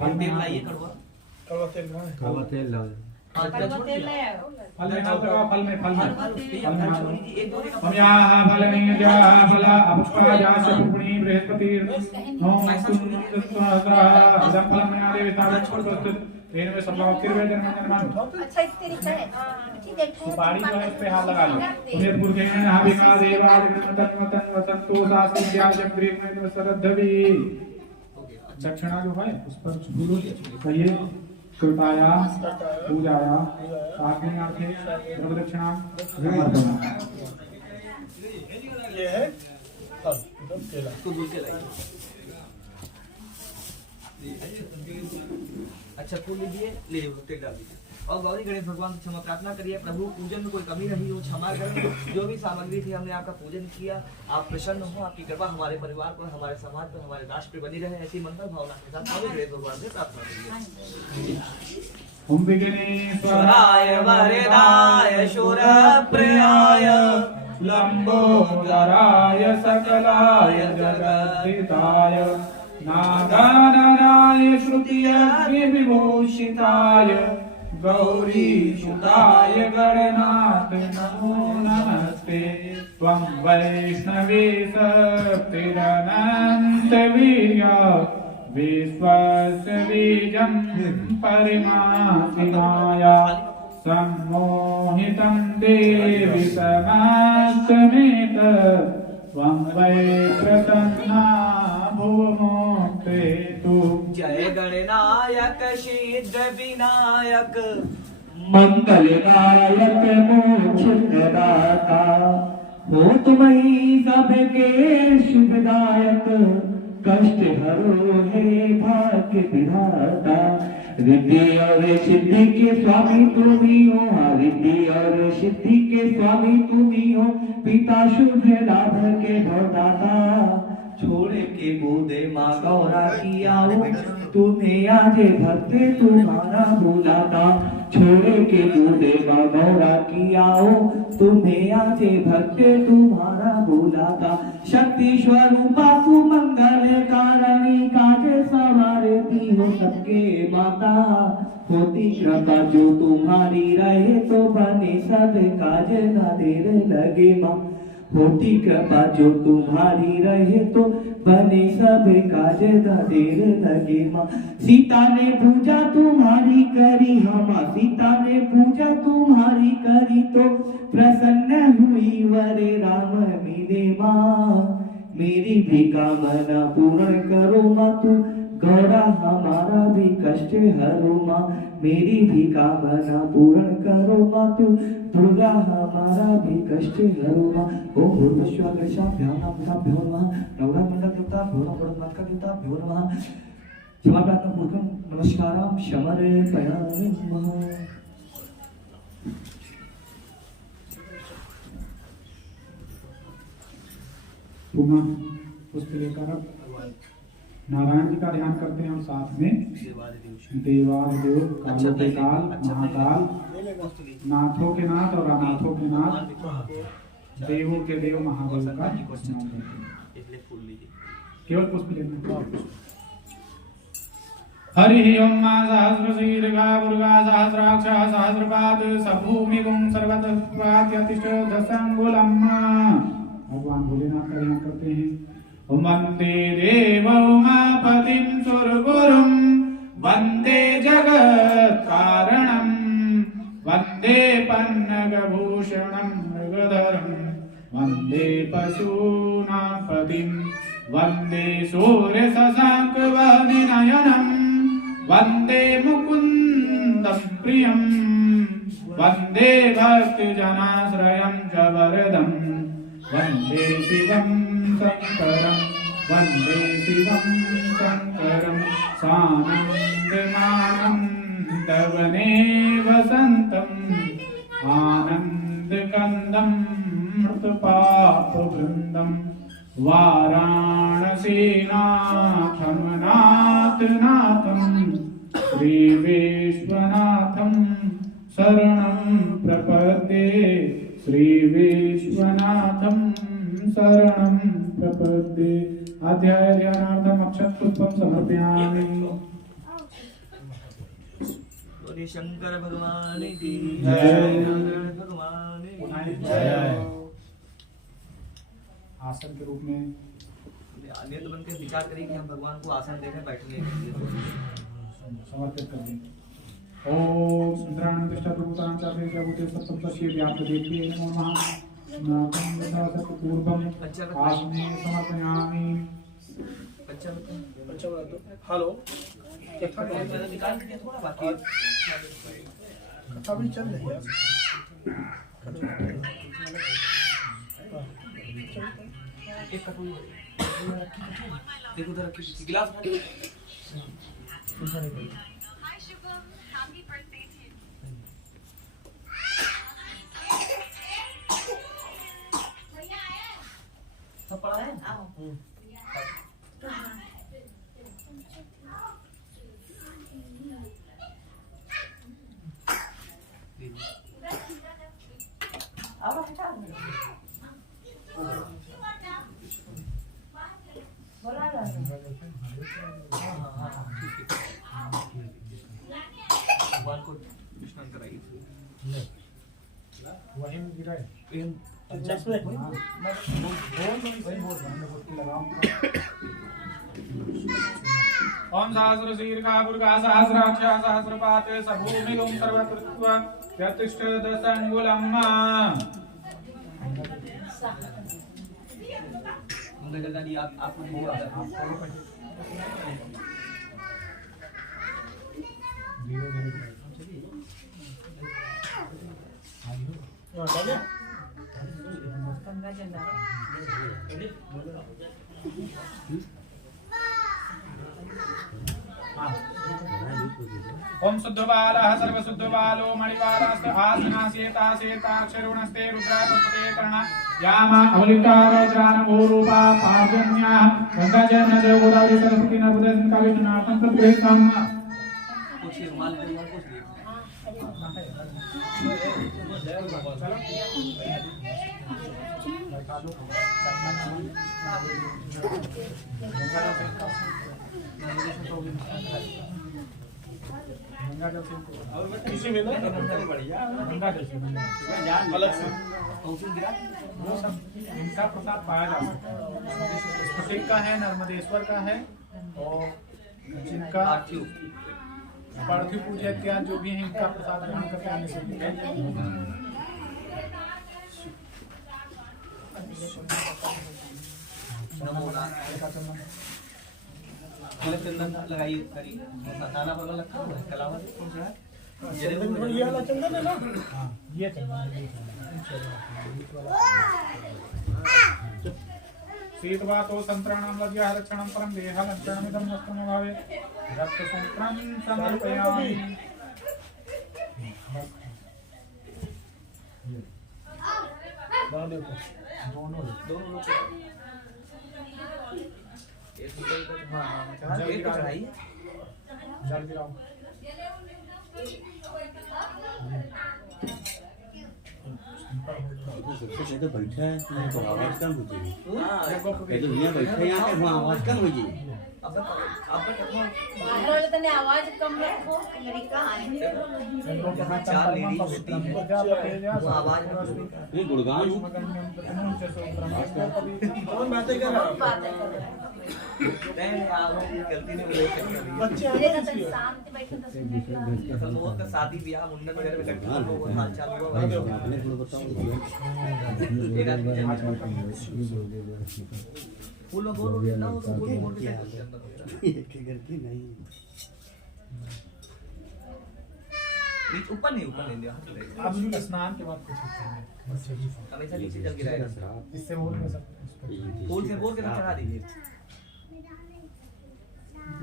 फल में लाइए कड़वा कड़वा तेल कहाँ है? कड़वा तेल लाओ। फल में हाथ लगाओ, फल में हाथ लगाओ। हम या यहाँ फल नहीं जा फला अपस्का जा सुपुणी बृहस्पति नो सुन्दरा जब फल में आदि विस्तार छोड़ प्रस्तुत रेन में सब लोग किरवे जन्म अच्छा इस तरीका है ठीक है सुपारी जो है उस पे हाथ लगा लो। तुम्हें पुरखे हैं यहाँ बिका देवा तन वतन वसंतो सासी ज्ञा जगरीब में सरद्धवी दक्षिणा जो है उस पर गुरु कहिए कृपाया पूजाया आत्मीयार्थे प्रदक्षिणा समर्पणा। ये है फल मतलब केला। कबूल के लाइए। अच्छा फूल लीजिए, ले तेल डाल दीजिए और गौरी गणेश भगवान से क्षमा प्रार्थना करिए। प्रभु पूजन में कोई कमी रही हो क्षमा करें। जो भी सामग्री थी हमने आपका पूजन किया, आप प्रसन्न हो, आपकी कृपा हमारे परिवार पर, हमारे समाज पर, हमारे राष्ट्र पर बनी रहे। ऐसी मंत्र भावना के साथ गौरी गणेश भगवान से प्रार्थना करिए। ओम विघ्नेश्वराय स्वराय वरदाय शूरप्रियाय लंबोदराय सकलाय जगद्धिताय नागाननाय श्रुतियज्ञ विभूषिताय गौरीसुताय गणनाथ नमो नमस्ते। त्वं वैष्णवी शक्तिरनन्तवीर्य विश्वस्य बीजं परिमासिनाय सम्मोहितं देवि समस्तमेत त्वं वै प्रसन्ना भूमोक्तेतु। जय गणनायक सिद्ध विनायक मंगलदायक मोक्षदाता हो तुम्ही सबके शुभदायक कष्ट हरो हे भाग्य विधाता। रिद्धि और सिद्धि के स्वामी तुम्ही हो, रिद्धि और सिद्धि के स्वामी तुम्ही हो, पिता शुभ लाभ के दाता। छोड़े के गोदे माँ गौरा की आओ, तुम्हें आज भक्त तुम्हारा बुलाता। छोड़े के गोदे माँ गौरा की आओ, तुम्हें आज भक्त तुम्हारा बुलाता। शक्ति स्वरूपा सुमंगल कारणी काज संवारती हो सबके माता। होती कृपा जो तुम्हारी रहे तो बने सब काज न देर लगे माँ। होती कृपा जो तुम्हारी रहे तो बने सब काज न देर लगे माँ। सीता ने पूजा तुम्हारी करी हम, सीता ने पूजा तुम्हारी करी तो प्रसन्न हुई वरे राम मिले माँ। मेरी भी कामना पूर्ण करो माँ तू, गौरा हमारा भी कष्ट हरो माँ। मेरी भी कामना पूर्ण करो माँ तू, दुर्गा हमारा भी कष्ट हरो माँ। ओम भूर्भुवस्सुवः नमः नवग्रहमण्डलदेवताभ्यो नमः देवताभ्यो नमः। क्षमा प्रार्थना पूर्वकं नमस्कारं समर्पयामि नमः। पुनः पुष्प लेकर अब नारायण जी का ध्यान करते हैं और साथ में देवादिदेव कालों के काल महाकाल नाथों के नाथ और अनाथों के नाथ देवों के देव महादेव का स्मरण करते हैं। केवल पुष्प लेना। हरि ओम सहस्रशीर्घा मुर्गा सहस्राक्ष सहस्रपाद सभूमिगुं सर्वतस्वात्यतिष्ठदशंगुलम्। भगवान भोलेनाथ का ध्यान करते हैं। वंदे देवो उमापतिं सुरगुरुं वंदे जगत्कारणं वंदे पन्नगभूषणं मृगधरं वंदे पशूनां पतिं वंदे सूर्यशशाङ्कवहनिनयनं वंदे मुकुन्दं प्रियं वंदे भक्तजनाश्रयं च वरदं वंदे शिवं शंकरं वंदे शिवं शंकरं सानन्दमानन्दवने वसन्तम् आनन्दकन्दं मृतपापवृन्दं वाराणसीनाथं नाथनाथं श्रीविश्वनाथं शरणं प्रपद्ये श्रीविश्वनाथं शरणं प्रपद्ये। अध्याय ध्यानार्थम् अक्षतपुष्पं समर्पयामि। बोलिए शंकर भगवान की जय। भगवान की जय। आसन के रूप में अन्य तो बनकर विचार करें कि हम भगवान को आसन देकर बैठने के लिए समर्पित कर दें। ओम सुंदराणं तिष्ठभूतां चापे भूते सप्तस्य व्यापदेव्ये नमः। नाकं यथा सत्पूर्वम् आसने समर्पयामि। अच्छा अच्छा बता दो। हेलो कथा निकाल के थोड़ा बाकी कथा भी चल रही है। एक कटोरी देखो उधर रखी गिलास सब पड़ा है भगवान को स्नान कराइए वही में गिरा है। ओम सहस्र शीर्षा दुर्गा सहस्राक्षा सहस्रपाते सर्वभूमिगं सर्वकृत्वा यतिष्ठ दशांगुलम्। दादी आपको बोला ओम शुद्धबालः सर्वशुद्धबालो मणिवालास्त आसनासेतासेताक्षरुणस्ते रुद्रात्मते कर्ण यामा अवलिकारोद्रानमोरूपा पार्जन्याः गंगाजयनदे गोदावरी सरस्वती नर्मदे कावेरीनाथं प्रभुवेकम्। कुछ रुमाल कुछ इसी में ना अलग से वो सब इनका प्रसाद पाया जा सकता है। स्फटिक का है, नर्मदेश्वर का है, और जिनका पार्थिव पूजा इत्यादि जो भी है इनका प्रसाद ग्रहण करके आने से चंदन लगाइए करिए नाना वाला रखा हुआ है कलावा कौन सा है ये वाला चंदन है ना। हाँ ये शीतवातो संतराणां लज्जा रक्षणं परं देहालक्षणमिदं वस्तुनो भावे रक्तसूत्रं समर्पयामि। दोनों जल गिराओ। सबसे पहले बैठा है तो आवाज कम होती है। ये तो यहाँ बैठा है यहाँ पे वहाँ आवाज कम होगी। आवाज कम रखो लड़का चार लेडीज होती है वो आवाज ये गुड़गांव कौन बातें कर रहा है? नहीं आप गलती नहीं बोले बच्चे शांत बैठो 10 मिनट कल वो का शादी ब्याह मुंडन वगैरह में करके हम लोग हाल चाल हुआ अपने को बताओ। फूल में गोल ना हो तो फूल मोड़ के एक करके नहीं ऊपर नहीं दिया अब स्नान के बाद कुछ हमेशा नीचे जल गिराएगा इससे बोल नहीं सकते। फूल से बोल के चढ़ा दीजिए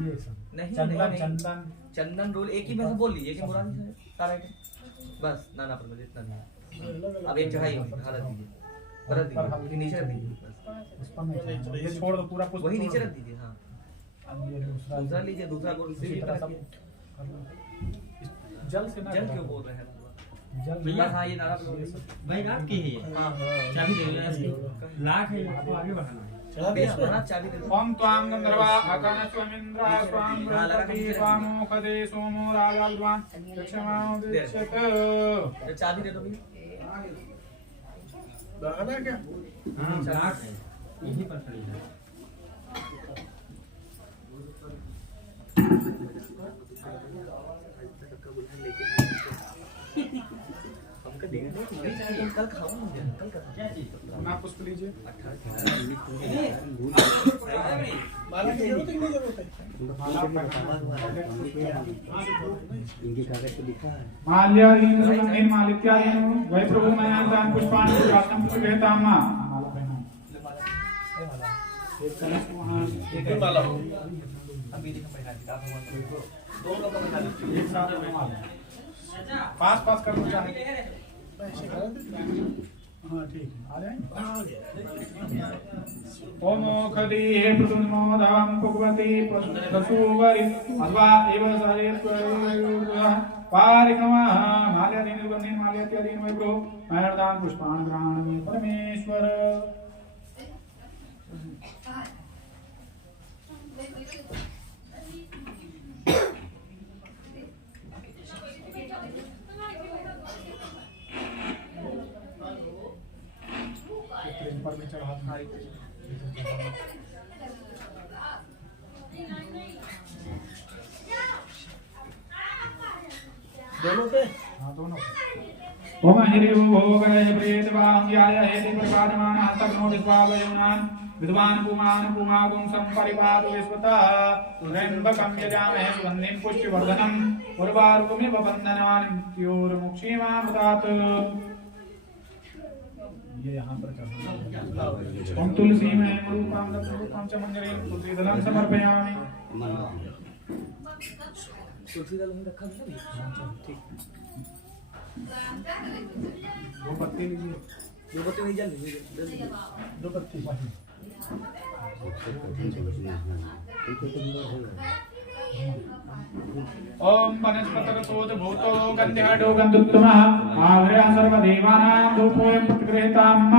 ये सब नहीं चंदन नहीं चंदन चंदन रोल एक ही में से बोल लीजिए कि मुराद से सारा आइटम बस नाना पर मुझे इतना नहीं अब एक चढ़ाई हरा दीजिए रख दीजिए नीचे रख दीजिए उस पर नहीं चढ़ाना। ये छोड़ दो पूरा पुष्प वही नीचे रख दीजिए हाँ अब ये दूसरा दूसरा लीजिए दूसरा गोल इसी तरह सब जल से ना जल क्यों बोल रहे हैं जल बस हाँ ये नारा भाई रात की है ये हाँ चाबी दे लो इसकी लाख है आपको आगे बढ़ाना है। चढ़ा दिया महाराज चाबी दे दो। ओम त्वां गंधर्वा अकन स्वमिंद्रा स्वां बृहस्पति स्वामो खदे सोमो राजाल्वान् दक्षमाओ दिक्षत। ये चाबी दे दो भैया। बहाना क्या हाँ ब्लास्ट यहीं पर खड़ी है। कल खाऊंगा कल का क्या चीज? ना पुष्प लीजिए। माला की जरूरत ही नहीं जरूरत है इनके कागज पे लिखा है माल्यादीन सुगंधीन मालित्यादीन वै प्रभु नयनतान पुष्पाणि पुष्पाणि पुष्पेतामा। माला पहना। एक कलश वहाँ एक ही माला हो अभी देखो पहना दिया आप दो लोग को बता दो। एक साथ में माला। पास पास कर दो चाहे। ऐसे करा दे हाँ ठीक है आ जाए। आ गया ओम खदी हे प्रतुन्मोदाम भगवती प्रसूवरि अथवा एव सारे पारिक्रमा माल्यादीन सुगंधीन माल्यात्यादीन वै प्रभु नयनतान पुष्पाणि ग्रहाणि परमेश्वर। पर में चढ़ा दोनों पे हाँ दोनों। ओम हरि भोगय प्रेतवां याय हेति प्रकाशमान हस्तग्नो विश्वावयुनान् विद्वान् पुमान् पुमागुं संपरिपातु विश्वतः त्र्यम्बकं यजामहे सुगन्धिं पुष्टिवर्धनम् उर्वारुकमिव बन्धनान् मृत्योर्मुक्षीमामृतात्। ये यहाँ पर चढ़ा। ओम तुलसी में रूपां रूपां च मंजरीं तुलसीदलं समर्पयामि। तुलसी दल में रखा है ठीक। दो पत्ते लीजिए। दो बत्ती नहीं जल दो पत्ती ओम वनस्पतगतोद भूतो गन्ध्यडो गन्धुत्तमः आभ्रया सर्वदेवानां धूपोऽयं प्रतिगृहीताम्।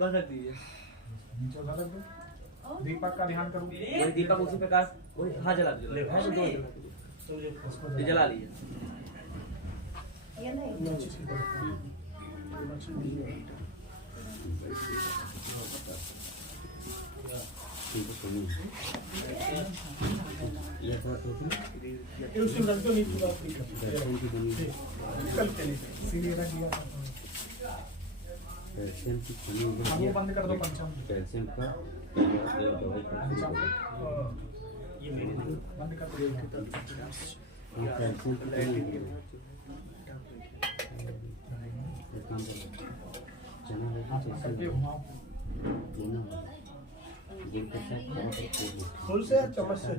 बस रख दीजिए। दीपक का ध्यान करो। वही दीपक उसी प्रकाश वही हाँ जला दीजिए। हाँ तो दो ये जला लीजिए। ये नहीं ये उससे रख दो नहीं तो बात नहीं करते कल के लिए इसीलिए रख दिया था। कैल्शियम की कमी हो अब गई वो बंद कर दो पंचम। कैल्शियम का पंचम ये मेरे बंद कर दो। कैल्शियम की कमी हो गई चना करके घुमाओ। फूल से या चम्मच से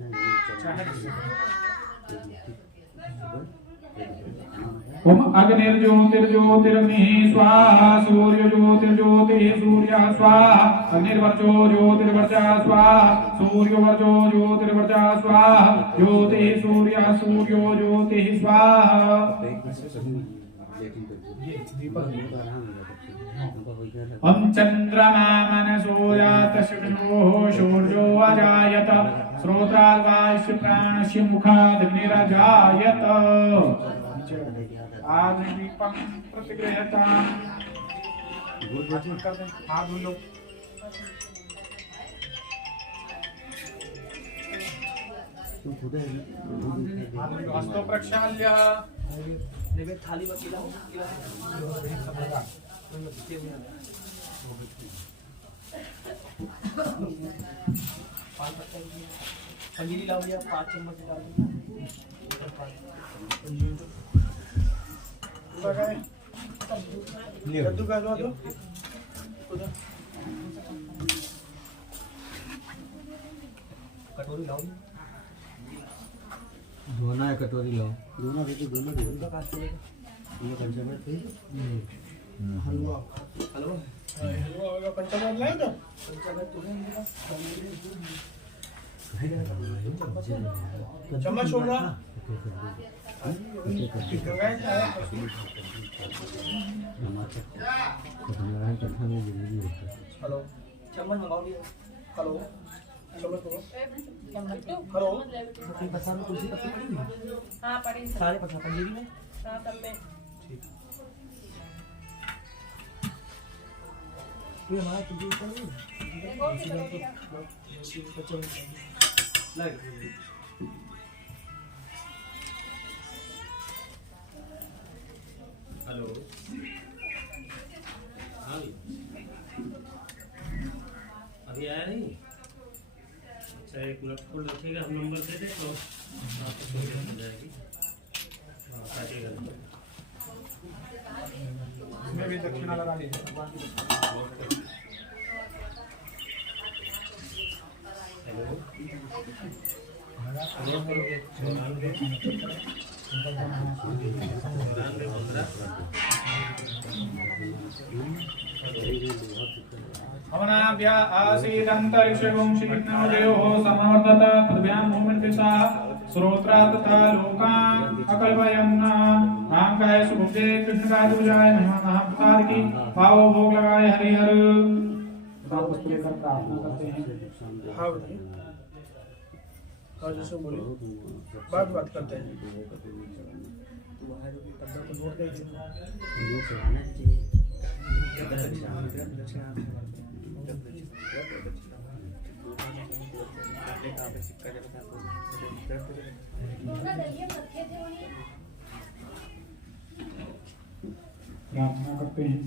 ओम अग्निर्ज्योतिर्ज्योतिर्ग्निः स्वाहा सूर्यज्योतिर्ज्योतिः सूर्यः स्वाहा अग्निर्वर्चो ज्योतिर्वर्चः स्वाहा सूर्यवर्चो ज्योतिर्वर्चः स्वाहा ज्योतिः सूर्यः सूर्यो ज्योतिः स्वाहा। ओम चंद्रमा मनसो जात शिवनोः सूर्यो अजायत श्रोत्राद्वायुष्य प्राणस्य मुखादग्निरजायत। आग्निदीपं प्रतिगृह्यताम्। कर दें हाथ धुल लो। हस्तो प्रक्षाल्य निवेद थाली वकीला पंजीरी लाओ भैया 5 चम्मच डाल कद्दू का हलवा दो कटोरी लाओ धोना है कटोरी लो। दोनों देखो दोनों देखो ये पंचामृत थे हलवा हलवा हलवा होगा पंचामृत लाए तो पंचामृत तो है इनके पास चम्मच छोड़ना नमक कथा में जरूरी होता है हेलो चम्मच मंगाओ भैया। हेलो चम्मच दो। हेलो कुर्सी पत्ती पड़ी है? हाँ पड़ी सारे पत्ता पंजीरी में हाँ सब में ठीक। ये हमारा कुर्सी ऊपर नहीं लग हेलो हाँ जी अभी आया नहीं। अच्छा 1 मिनट खोल रखिएगा, हम नंबर दे दें तो आपको सुविधा हो जाएगी। हाँ काटिएगा इसमें भी दक्षिणा लगा लीजिए भगवान की। हेलो हवनाभ्या आसीदन्तरिक्षगुं शीघ्नोदयोः समवर्तत पृथिव्यां भूमिर्दिशा श्रोत्रा तथा लोकान् अकल्पयन् नामकाय सुभुजे कृष्णकाय पूजाय नमः। महाप्रसाद की पावो भोग लगाए हरिहर। प्रसाद वस्तु लेकर प्रार्थना करते हैं। हाँ बताइए। हाँ जैसे बोलिए बात करते हैं। तब तो नोट नहीं थे। प्रार्थना करते हैं।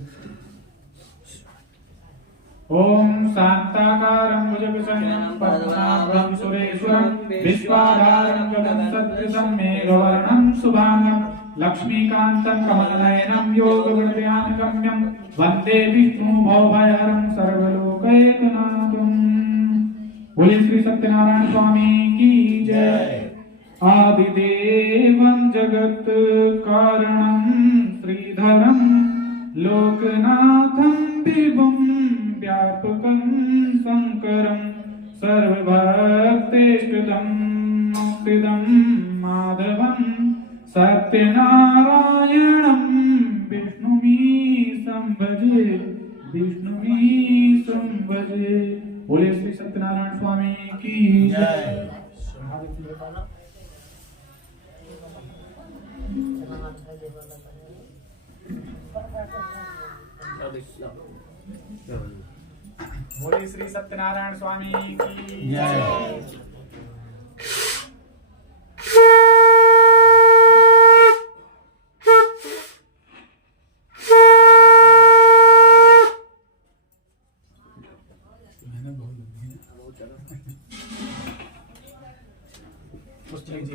ओम शांताकारं भुजगशयनं पद्मनाभं सुरेश्वरं विश्वाधारं गगन सदृशं मेघवर्णं शुभांगं लक्ष्मीकान्तं कमलनयनं योगगणध्यानगम्यं वन्दे विष्णु भवभयहरं सर्वलोकैकनाथं। बोले श्री सत्यनारायण स्वामी की जय। आदिदेवं जगत कारणं श्रीधरं लोकनाथं विभुं व्यापकं शंकरं सर्वभक्तेष्टदं मुक्तिदं माधवं सत्यनारायणं विष्णुमीशं भजे विष्णुमीशं भजे। बोले श्री सत्यनारायण स्वामी की जय। बोले श्री सत्यनारायण स्वामी की जय।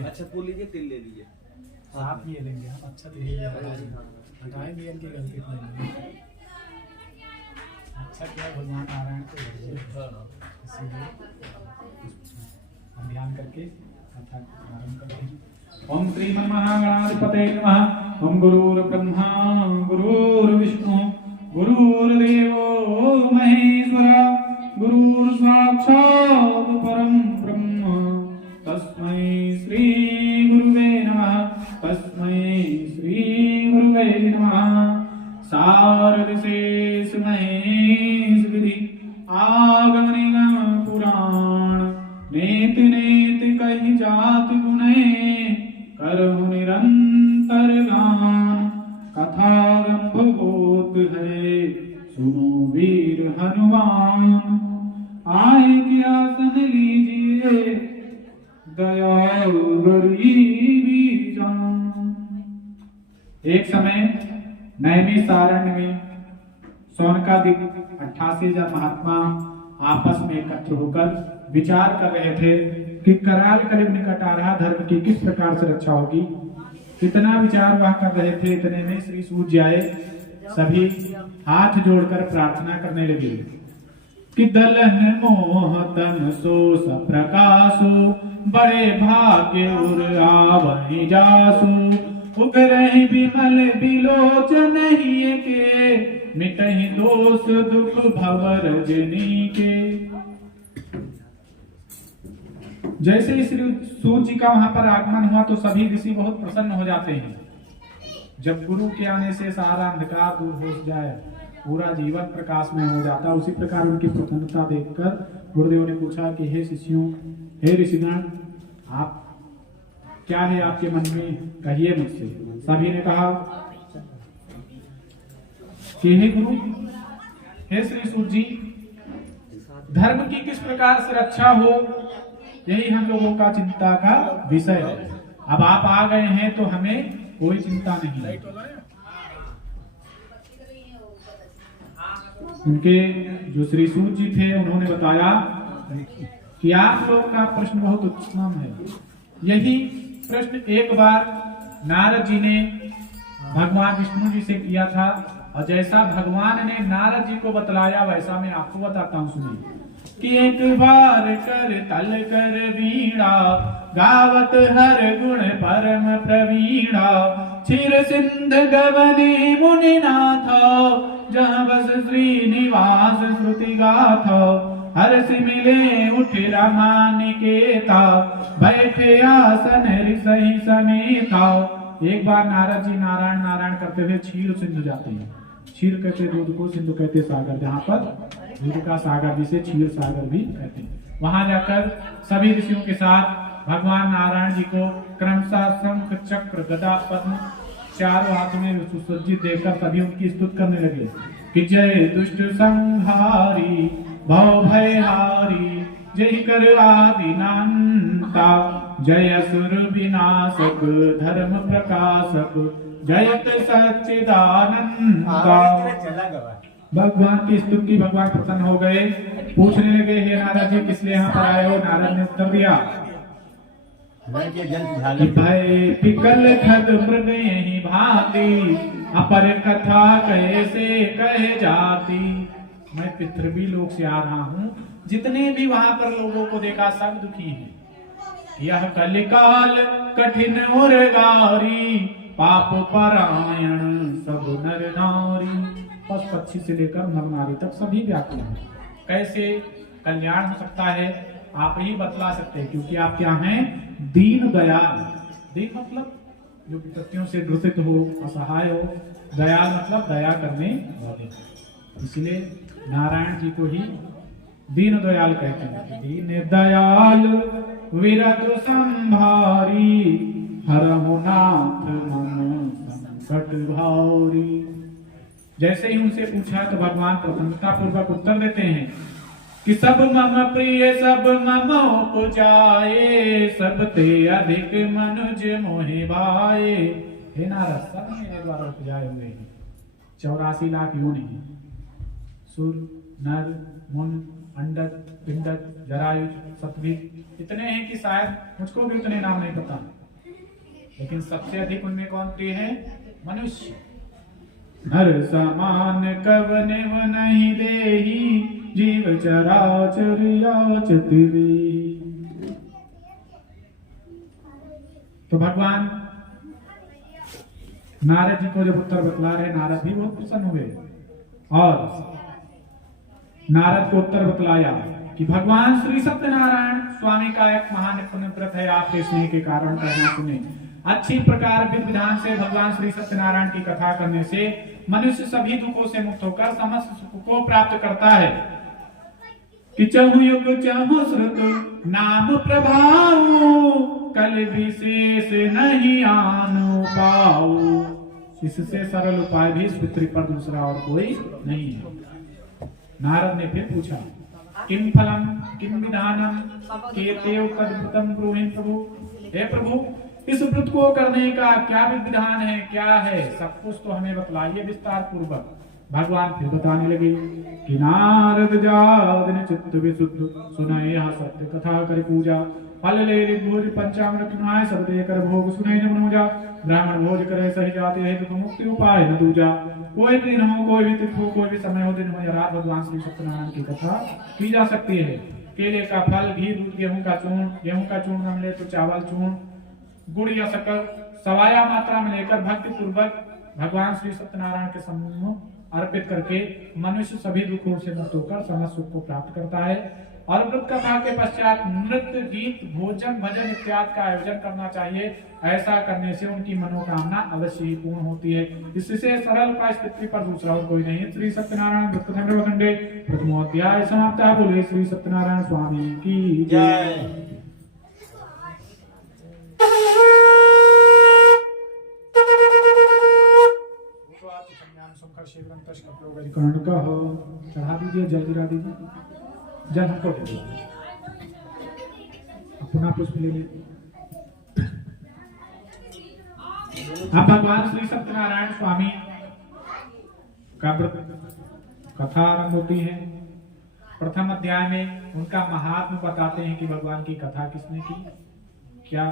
अच्छा फूल लीजिए, तिल ले लीजिए। आप ये लेंगे हम। अच्छा तो ये हटाएंगे इनकी गलती नहीं। अच्छा किया भगवान नारायण को इसीलिए हम ध्यान करके कथा प्रारंभ करते हैं। ओम श्रीमन्महागणाधिपतये नमः। ओम गुरुर्ब्रह्मा गुरुर्विष्णु गुरुर्देवो महेश्वर गुरुर्साक्षात् परं ब्रह्म तस्मै श्री गुरुवे नमः। तस्मै श्री गुरुवे नमः। सारदशेष महेश विधि आगम निगम पुराण नेति नेति कहि जात गुणे करहु निरंतर गान। कथा रंभ होत है सुनो वीर हनुमान। आए कि आसन लीजिए दयाल गरीबी जान। एक समय नैमिषारण्य में शौनकादिक 88 जन महात्मा आपस में एकत्र होकर विचार कर रहे थे कि कराल कलियुग निकट आ रहा, धर्म की किस प्रकार से रक्षा होगी। इतना विचार वह कर रहे थे। इतने में श्री सूर्य आए। सभी हाथ जोड़कर प्रार्थना करने लगे कि दलन मोहतन सो सप्रकाशो बड़े भाग्य उर आवहि जासु। उगरहि विमल बिलोचन हिय के मिटहि दोष दुख भव रजनी के। जैसे ही श्री सूर्य जी का वहां पर आगमन हुआ तो सभी ऋषि बहुत प्रसन्न हो जाते हैं। जब गुरु के आने से सारा अंधकार दूर हो जाए पूरा जीवन प्रकाशमय हो जाता। उसी प्रकार उनकी प्रसन्नता देखकर गुरुदेव ने पूछा कि हे शिष्यों, हे ऋषिगण, आप क्या है आपके मन में, कहिए मुझसे। सभी ने कहा कि हे गुरु, हे श्री सूत जी, धर्म की किस प्रकार से रक्षा हो, यही हम लोगों का चिंता का विषय है। अब आप आ गए हैं तो हमें कोई चिंता नहीं है। उनके जो श्री सूत जी थे उन्होंने बताया कि आप लोगों का प्रश्न बहुत उत्तम है। यही प्रश्न एक बार नारद जी ने भगवान विष्णु जी से किया था, और जैसा भगवान ने नारद जी को बतलाया वैसा मैं आपको बताता हूँ, सुनिए। कि एक बार कर तल कर वीणा, गावत हर गुण परम प्रवीणा, क्षीर सिंध गवने मुनिनाथ, जहाँ बस श्रीनिवास श्रुति गाथ, हर्ष मिले उठ रमानिकेता, बैठे आसन ऋषि समेता। एक बार नारद जी नारायण नारायण करते हुए क्षीर सिंधु जाते हैं। क्षीर कहते दूध को, सिंधु कहते सागर, जहाँ पर दूध का सागर जिसे क्षीर सागर भी कहते हैं। वहां जाकर सभी ऋषियों के साथ भगवान नारायण जी को क्रमशः शंख चक्र गदा पद्म चारों हाथ में सुसज्जित देखकर सभी उनकी स्तुति करने लगे कि जय दुष्ट संहारी भव भयहारी, जय कर आदिनांता, जय असुर विनाशक धर्म प्रकाशक, जयत सच्चिदानंदा। भगवान की स्तुति, भगवान प्रसन्न हो गए। पूछने लगे, हे नारद जी, किस लिए यहाँ पर आए हो? नारद ने उत्तर दिया, भय पिकल खद मृग यही भांति, अपर कथा कैसे कहे जाती। मैं पृथ्वी लोक से आ रहा हूँ, जितने भी वहां पर लोगों को देखा सब दुखी हैं। यह कलिकाल कठिन और गारी, पाप परायण सब नर नारी। पशु पक्षी से लेकर नर नारी तक सभी व्याकुल हैं। कैसे कल्याण हो सकता है आप ही बतला सकते हैं, क्योंकि आप क्या हैं? दीन दयाल। दीन मतलब जो विपत्तियों से ग्रसित हो, असहाय हो। दयाल मतलब दया करने वाले। इसलिए नारायण जी को ही दीन दयाल कहते हैं। दीन दयाल विरत संभारी, हरहु नाथ मम संकट भारी। जैसे ही उनसे पूछा तो भगवान प्रसन्नता पूर्वक उत्तर देते हैं कि सब मम प्रिय सब मम उपजाए, सब ते अधिक मनुज मोहि भाए। हे नारद, सब मेरे द्वारा उपजाए हुए हैं। 84 लाख योनि हैं। सुर, नर, मुन, अंडज, पिंडज, जरायुज, सत्विक, इतने हैं कि शायद मुझको भी उतने नाम नहीं पता, लेकिन सबसे अधिक उनमें कौन प्रिय है? मनुष्य। नर समान कवने नहीं देही, जीव चराचर याचत वेही। तो भगवान नारद जी को जब उत्तर बतला रहे, नारद भी बहुत प्रसन्न हुए और नारद को उत्तर बतलाया कि भगवान श्री सत्यनारायण स्वामी का एक महान पुण्य व्रत है। आपके स्नेह के कारण कहना सुने। अच्छी प्रकार विधि विधान से भगवान श्री सत्यनारायण की कथा करने से मनुष्य सभी दुखों से मुक्त होकर समस्त सुख को प्राप्त करता है। कि चहु युग चहु श्रुत नाम प्रभाऊ, कल विशेष नहीं आनु पाऊ। इससे सरल उपाय भी इस पृथ्वी पर दूसरा और कोई नहीं है। नारद ने फिर पूछा, किम फलम किम विधानम केते तद्व्रतम ब्रूहि प्रभु। हे प्रभु, इस व्रत को करने का क्या विधान है, क्या है? सब कुछ तो हमें बतलाइए विस्तार पूर्वक। भगवान फिर बताने लगे कि नारद जादिन चित्त विशुद्ध, सुनाए यह सत्य कथा कर पूजा। फल ले भोज पंचामृत खिलाए, सब दे कर भोग सुनाई न मनोजा। ब्राह्मण भोज करे सही जाते है, दुख मुक्ति उपाय न दूजा। कोई भी दिन हो, कोई भी तिथि हो, कोई भी समय हो, दिन हो या रात, भगवान श्री सत्यनारायण की कथा की जा सकती है। केले का फल, घी, दूध, गेहूं का चूर्ण, गेहूं का चूर्ण न मिले तो चावल चूर्ण, गुड़ या शक्कर सवाया मात्रा में लेकर भक्ति पूर्वक भगवान श्री सत्यनारायण के सम्मुख अर्पित करके मनुष्य सभी दुखों से मुक्त होकर समस्त सुख को प्राप्त करता है। और व्रत कथा के पश्चात नृत्य, गीत, भोजन, भजन इत्यादि का आयोजन करना चाहिए। ऐसा करने से उनकी मनोकामना अवश्य ही पूर्ण होती है। इससे सरल उपाय इस पृथ्वी पर दूसरा और कोई नहीं है। श्री सत्यनारायण व्रत खंडे प्रथमोध्याय समाप्त। बोले श्री सत्यनारायण स्वामी की जय। चढ़ा दीजिए, जल गिरा दीजिए, जल हमको दे दीजिए, पुनः पुष्प ले लीजिए। अब भगवान श्री सत्यनारायण स्वामी का कथा आरंभ होती है। प्रथम अध्याय में उनका महात्म्य बताते हैं कि भगवान की कथा किसने की, क्या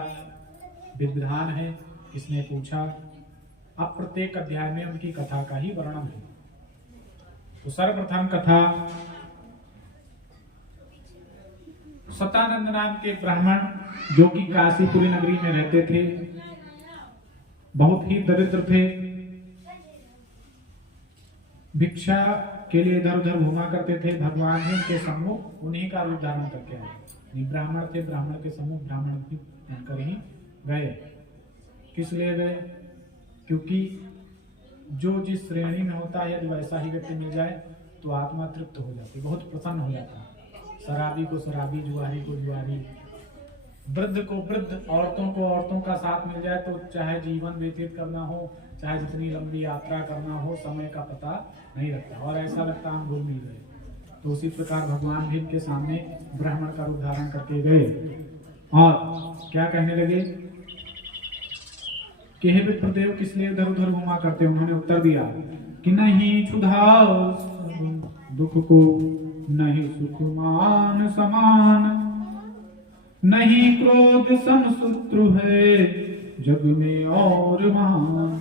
विधान है, किसने पूछा। अब प्रत्येक अध्याय में उनकी कथा का ही वर्णन है। तो सर्वप्रथम कथा सतानंद नाम के ब्राह्मण जो कि काशीपुरी नगरी में रहते थे, बहुत ही दरिद्र थे, भिक्षा के लिए इधर उधर घूमा करते थे। भगवान ने उनके सम्मुख उन्हीं का रूप धारण करके आए। ब्राह्मण थे, ब्राह्मण के सम्मुख ब्राह्मण भी बनकर ही गए। किस लिए गए? क्योंकि जो जिस श्रेणी में होता है यदि वैसा ही व्यक्ति मिल जाए तो आत्मा तृप्त हो जाती, बहुत प्रसन्न हो जाता है। शराबी को शराबी, जुआरी को जुआरी, वृद्ध को वृद्ध, औरतों को औरतों का साथ मिल जाए तो चाहे जीवन व्यतीत करना हो, चाहे जितनी लंबी यात्रा करना हो, समय का पता नहीं लगता और ऐसा लगता हम घुल मिल गए। तो उसी प्रकार भगवान भी इनके सामने ब्राह्मण का रूप धारण करके गए और क्या कहने लगे कि हे विप्रदेव, किस लिए इधर उधर घुमा करते? उन्होंने उत्तर दिया कि नहीं क्षुधा दुख को, नहीं सुख मान समान, नहीं क्रोध समशत्रु है जग में और महान,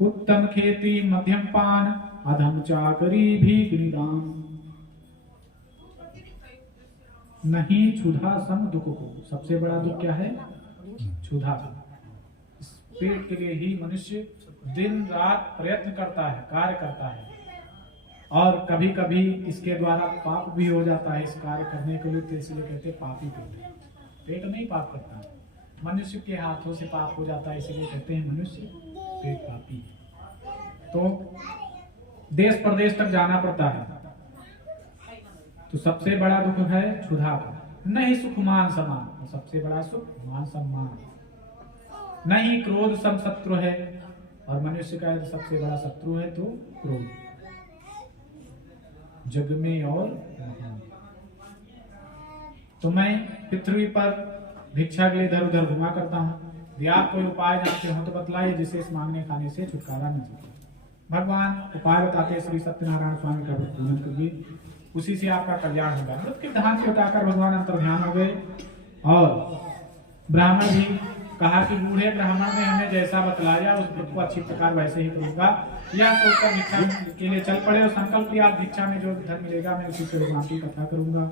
उत्तम खेती मध्यम पान, अधम चाकरी भी निदान। नहीं क्षुधा सम दुख को, सबसे बड़ा दुख क्या है? क्षुधा। पेट के लिए ही मनुष्य दिन रात प्रयत्न करता है, कार्य करता है और कभी कभी इसके द्वारा पाप भी हो जाता है। इस कार्य करने के लिए तो इसलिए कहते पापी पेट। पेट नहीं पाप करता, मनुष्य के हाथों से पाप हो जाता है, इसलिए कहते हैं मनुष्य पेट पापी। तो देश प्रदेश तक जाना पड़ता है। तो सबसे बड़ा दुख है क्षुधा का। नहीं सुख मान समान, सबसे बड़ा सुख मान सम्मान। नहीं क्रोध सम शत्रु है, और मनुष्य का सबसे बड़ा शत्रु है तो क्रोध, जग में और महान। तो मैं पृथ्वी पर भिक्षा के लिए इधर उधर घुमा करता हूँ। यदि आप कोई उपाय जानते हो तो बतलाइए जिससे इस मांगने खाने से छुटकारा मिल सके। भगवान उपाय बताते श्री सत्यनारायण स्वामी का पूजन करिए, उसी से आपका कल्याण होगा। व्रत के ध्यान से उठाकर भगवान अंतर्ध्यान हो गए और ब्राह्मण भी कहा कि बूढ़े ब्राह्मण ने हमें जैसा बतलाया उस व्रत को अच्छी प्रकार वैसे ही करूंगा। यह सोचकर भिक्षा के लिए चल पड़े और संकल्प लिया भिक्षा में जो धन मिलेगा मैं उसी से भगवान की कथा करूंगा।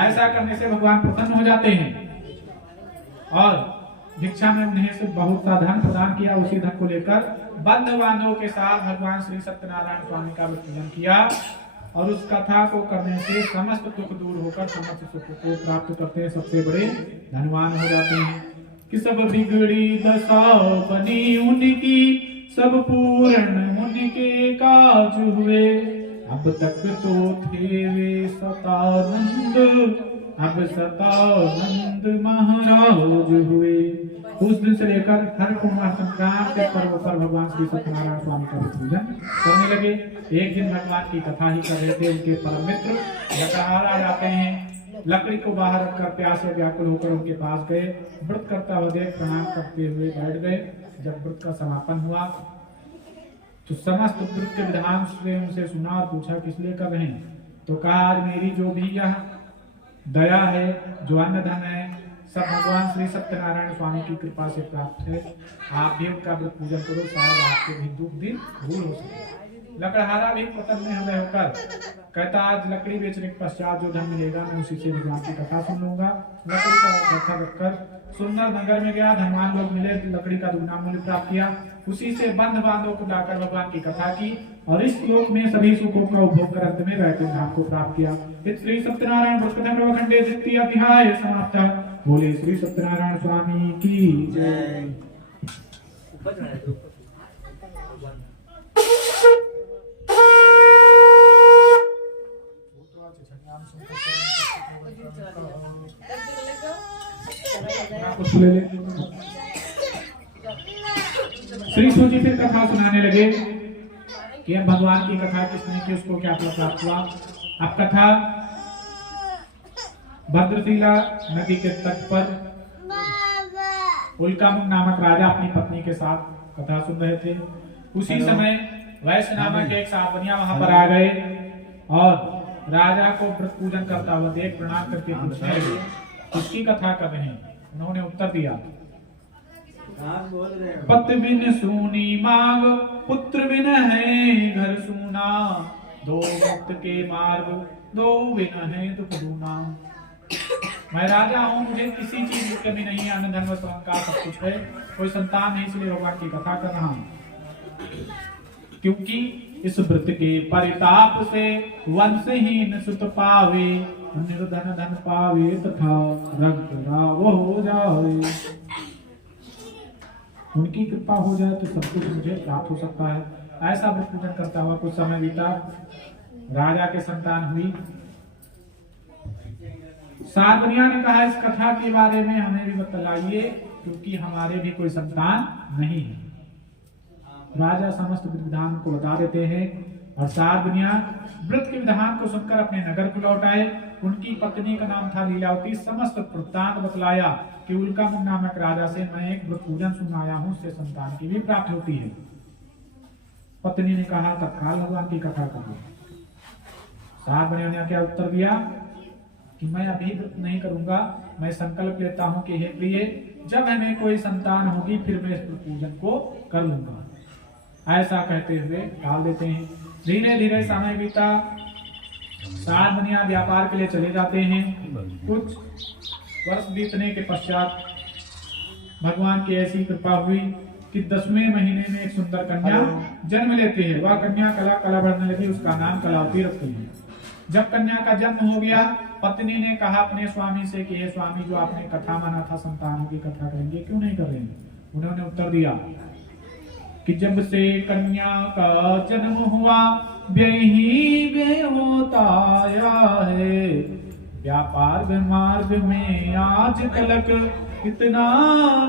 ऐसा करने से भगवान प्रसन्न हो जाते हैं और भिक्षा में उन्हें से बहुत सा धन प्रदान किया। उसी धन को लेकर बंधु बांधवों के साथ भगवान श्री सत्यनारायण स्वामी का पूजन किया और उस कथा को करने से समस्त दुख दूर होकर समस्त सुख को प्राप्त करते हैं, सबसे बड़े धनवान हो जाते हैं। कि सब बिगड़ी दशा बनी उनकी, सब पूर्ण उनके काज हुए। अब तक तो थे वे सतानंद, अब सतानंद महाराज हुए। उस दिन से लेकर हर कुमार संक्रांत के पर्व पर भगवान श्री सत्यनारायण स्वामी का पूजन करने लगे। एक दिन भगवान की कथा ही कर रहे थे, उनके परम मित्र लकड़हारा जाते हैं, लकड़ी को बाहर रखकर प्यासे व्याकुल होकर उनके पास गए। व्रत करता हुआ देख प्रणाम करते हुए बैठ गए। जब व्रत का समापन हुआ तो समस्त व्रत के विधान से उनसे सुना और पूछा किस लिए कर रहे हैं। तो कहा आज मेरी जो भी यह दया है, जो अन्न धन है, सब भगवान श्री सत्यनारायण स्वामी की कृपा से प्राप्त है। आप भी उनका व्रत पूजन करो, शायद आपके भी दुख दिन दूर हो सके। लकड़हारा भी प्रसन्न हृदय होकर कहता आज लकड़ी बेचने के पश्चात जो धन मिलेगा मैं उसी से भगवान की कथा सुन लूंगा। लकड़ी का कथा रखकर सुंदर नगर में गया, धनवान लोग मिले, लकड़ी का दुगना मूल्य प्राप्त किया, उसी से बंध बांधों को लाकर भगवान की कथा की और इस लोक में सभी सुखों का उपभोग कर अंत में वैकुंठ धाम को प्राप्त किया। श्री सत्यनारायण व्रतखंड खंडे द्वितीय अध्याय समाप्त। बोले श्री सत्यनारायण स्वामी की जय। श्री सूजी फिर कथा सुनाने लगे कि अब भगवान की कथा किसने की, उसको क्या प्राप्त हुआ। अब कथा भद्रशिला नदी के तट पर उल्कामुख नामक राजा अपनी पत्नी के साथ कथा सुन रहे थे। उसी समय वैश्य नामक एक साधनिया वहां पर आ गए और राजा को व्रत पूजन करता हुआ देख प्रणाम करके पूछने लगे किसकी कथा कर रहे हैं। उन्होंने उत्तर दिया पति बिन सूनी मांग, पुत्र बिन है घर सूना, दो मुक्त के मार्ग, दो बिन है दुख दूना। मैं राजा हूँ, मुझे किसी चीज की कमी नहीं है, अन्न धन वस्त्र का सब कुछ है, कोई संतान नहीं, इसलिए भगवान की कथा कर रहा हूँ। क्योंकि इस व्रत के परिताप से वंशहीन सुत पावे, निर्धन धन पावे तथा रक्त राव हो जाए। उनकी कृपा हो जाए तो सब कुछ मुझे प्राप्त हो सकता है। ऐसा व्रत पूजन करता हुआ कुछ समय बीता, राजा के संतान हुई। साधनिया ने कहा इस कथा के बारे में हमें भी बतलाइए, क्योंकि हमारे भी कोई संतान नहीं है। राजा समस्त विधान को बता देते हैं और साधनिया व्रत के विधान को सुनकर अपने नगर को लौट आए। उनकी पत्नी का नाम था लीलावती। समस्त वृत्तांत बतलाया कि उल्कामुख नामक राजा से मैं एक व्रत पूजन सुन आया हूँ, उससे संतान की भी प्राप्ति होती है। पत्नी ने कहा तत्काल भगवान की कथा करो। साधनिया ने क्या उत्तर दिया कि मैं अभी व्रत नहीं करूंगा, मैं संकल्प लेता हूँ कि हे प्रिय, जब हमें कोई संतान होगी फिर मैं इस पूजन को कर लूंगा। ऐसा कहते हुए डाल देते हैं। धीरे धीरे समय बीता, साधनिया व्यापार के लिए चले जाते हैं। कुछ वर्ष बीतने के पश्चात भगवान की ऐसी कृपा हुई कि 10वें महीने में एक सुंदर कन्या जन्म लेती है। वह कन्या कला बढ़ने लगी, उसका नाम कलावती रखती है। जब कन्या का जन्म हो गया, पत्नी ने कहा अपने स्वामी से कि हे स्वामी, जो आपने कथा माना था संतानों की कथा करेंगे, क्यों नहीं कर रहे हैं? उन्होंने उत्तर दिया कि जब से कन्या का जन्म हुआ व्यही वे होता आया है, व्यापार मार्ग में आज तलक इतना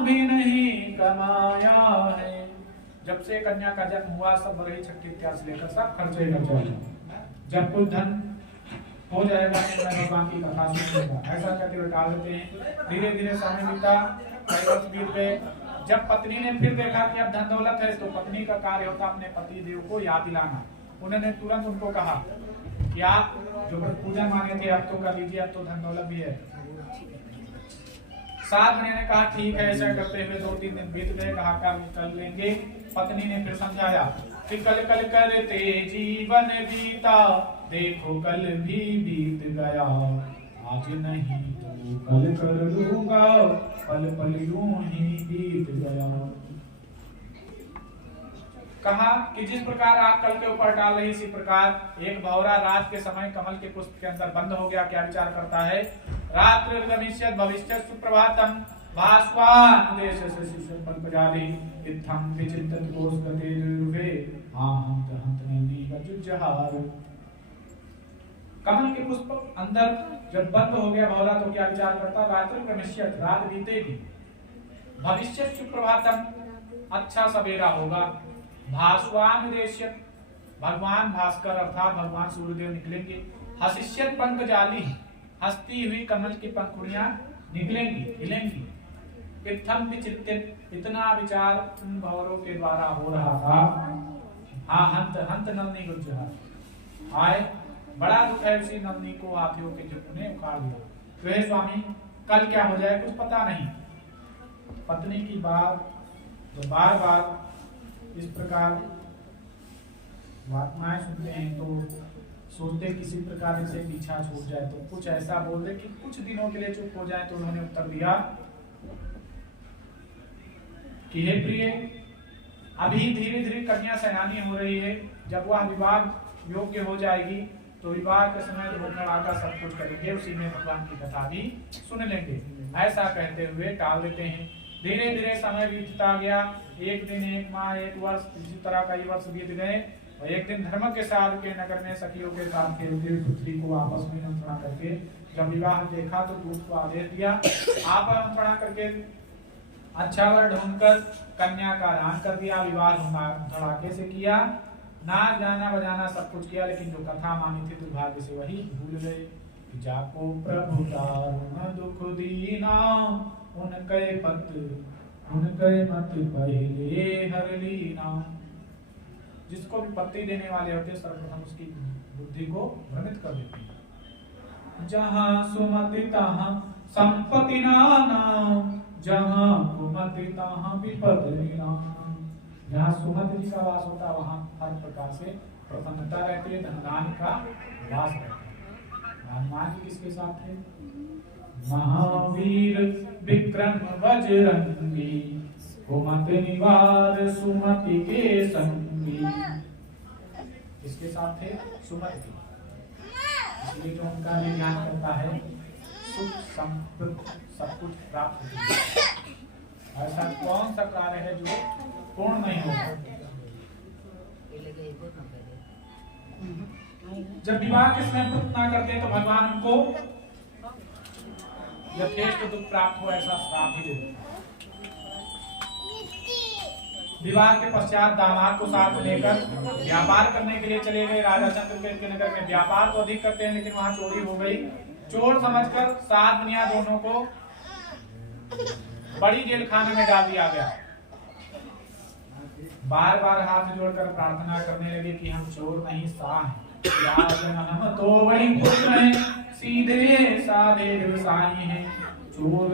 भी नहीं कमाया है। जब से कन्या का जन्म हुआ सब रही छठी इत्यादि से लेकर सब खर्चे कर जाएगा। जब कुछ धन हो जाएगा तो मैं भगवान की कथा सुनूंगा। ऐसा कहते हुए टाल देते हैं। धीरे धीरे समय बीता, कई वर्ष बीत गए। जब पत्नी ने फिर देखा कि अब धन दौलत है, तो पत्नी का कार्य होता अपने पति देव को याद दिलाना। उन्होंने तुरंत उनको कहा कि आप जो पूजन मांगे थे अब तो कर लीजिए, अब तो धन दौलत भी है। साधनिया ने कहा ठीक है। ऐसा करते हुए 2-3 दिन बीत गए। कहा कर लेंगे। पत्नी ने फिर समझाया कि कल कल करते जीवन बीता, देखो कल भी बीत गया, आज नहीं तो कल कर लूंगा, पल पल यूं ही बीत गया। कहा कि जिस प्रकार आप कल के ऊपर डाल रही, इसी प्रकार एक भौरा रात के समय कमल के पुष्प के अंदर बंद हो गया। क्या विचार करता है? रात्रि गमिष्यत् भविष्यत् सुप्रभातम् भास्वान् देशस्य शिशुं पल्पजाले इत्थं विचिन्तत कोशगते दुर्वे आहंत हंत नंदी वजुज्जहार। कमल के पुष्प अंदर जब बंद हो गया भौरा, तो क्या विचार करता? रात्रि गमिष्यत्, रात बीतेगी, भविष्यत् सुप्रभातम्, अच्छा सवेरा होगा, भास्वान् देश्यत्, भगवान भास्कर अर्थात भगवान सूर्यदेव निकलेंगे, हसिष्यत् पंकजाली, हंसती हुई कमल की पंखुड़ियां निकलेंगी, हिलेंगी। इत्थं विचिन्तित, इतना विचार उन भौरों के द्वारा हो रहा था। हाँ हंत हंत नंदी गुज्जहार आए, बड़ा दुख है उसी नंदी को हाथियों के झुंड ने उखाड़ दिया। तो हे स्वामी, कल क्या हो जाए कुछ पता नहीं। पत्नी की बात तो बार बार इस प्रकार वार्ताएं सुनते हैं तो सोचते किसी प्रकार से पीछा छूट जाए, तो कुछ ऐसा बोल दे कि कुछ दिनों के लिए चुप हो जाए। तो उन्होंने उत्तर दिया कि हे प्रिय, अभी धीरे धीरे कन्या सैनानी हो रही है, जब वह विवाह योग्य हो जाएगी तो विवाह के समय धोखा आकर सब कुछ करेंगे, उसी में भगवान की कथा भी सुन लेंगे। ऐसा कहते हुए टाल देते हैं। धीरे धीरे समय बीतता गया। एक दिन, एक माह, एक वर्ष, इसी तरह कई वर्ष बीत गए। और एक दिन धर्म के साथ के नगर में सखियों के साथ खेलते पुत्री को आपस में मंत्रणा करके जब विवाह देखा तो दूत को आदेश दिया, आप मंत्रणा करके अच्छा वर ढूंढकर कन्या का दान कर दिया। विवाह धड़ाके से किया, नाच गाना बजाना सब कुछ किया, लेकिन जो कथा मानी थी दुर्भाग्य से वही भूल गए। जाको प्रभु दारुण दुख दीना, उनके मत पहले हर लीना। जिसको भी पत्ती देने वाले होते सर्वप्रथम उसकी बुद्धि को भ्रमित कर देते हैं। जहाँ सुमति तहाँ संपत्ति नाना, जहाँ कुमति तहाँ विपत्ति नाना। जहाँ सुमति जी का वास होता है वहाँ हर प्रकार से प्रसन्नता रहती है, धनदान का वास रहता है। हनुमान जी किसके साथ थे? महावीर विक्रम बजरंगी, कुमति निवार सुमति के संगी। इसके साथ थे? सुमति। इसलिए जो उनका ज्ञान करता है सुख समृद्धि सब कुछ प्राप्त होता है। ऐसा कौन सा कार्य है जो पूर्ण नहीं होगा? जब विवाह के समय व्रत ना करते तो भगवान उनको यथेष्ट दुख प्राप्त हो ऐसा श्राप ही देते। विवाह के पश्चात दामाद को साथ लेकर व्यापार करने के लिए चले गए। राजा चंद्रकेत के नगर में व्यापार तो अधिक करते हैं, लेकिन वहां चोरी हो गई। चोर समझकर सात मुनिया दोनों को बड़ी जेल खाने में डाल दिया गया। बार बार हाथ जोड़कर प्रार्थना करने लगे कि हम चोर नहीं साह हैं, हम तो बड़ी पुत्र हैं, सीधे साधे व्यवसायी हैं, चोर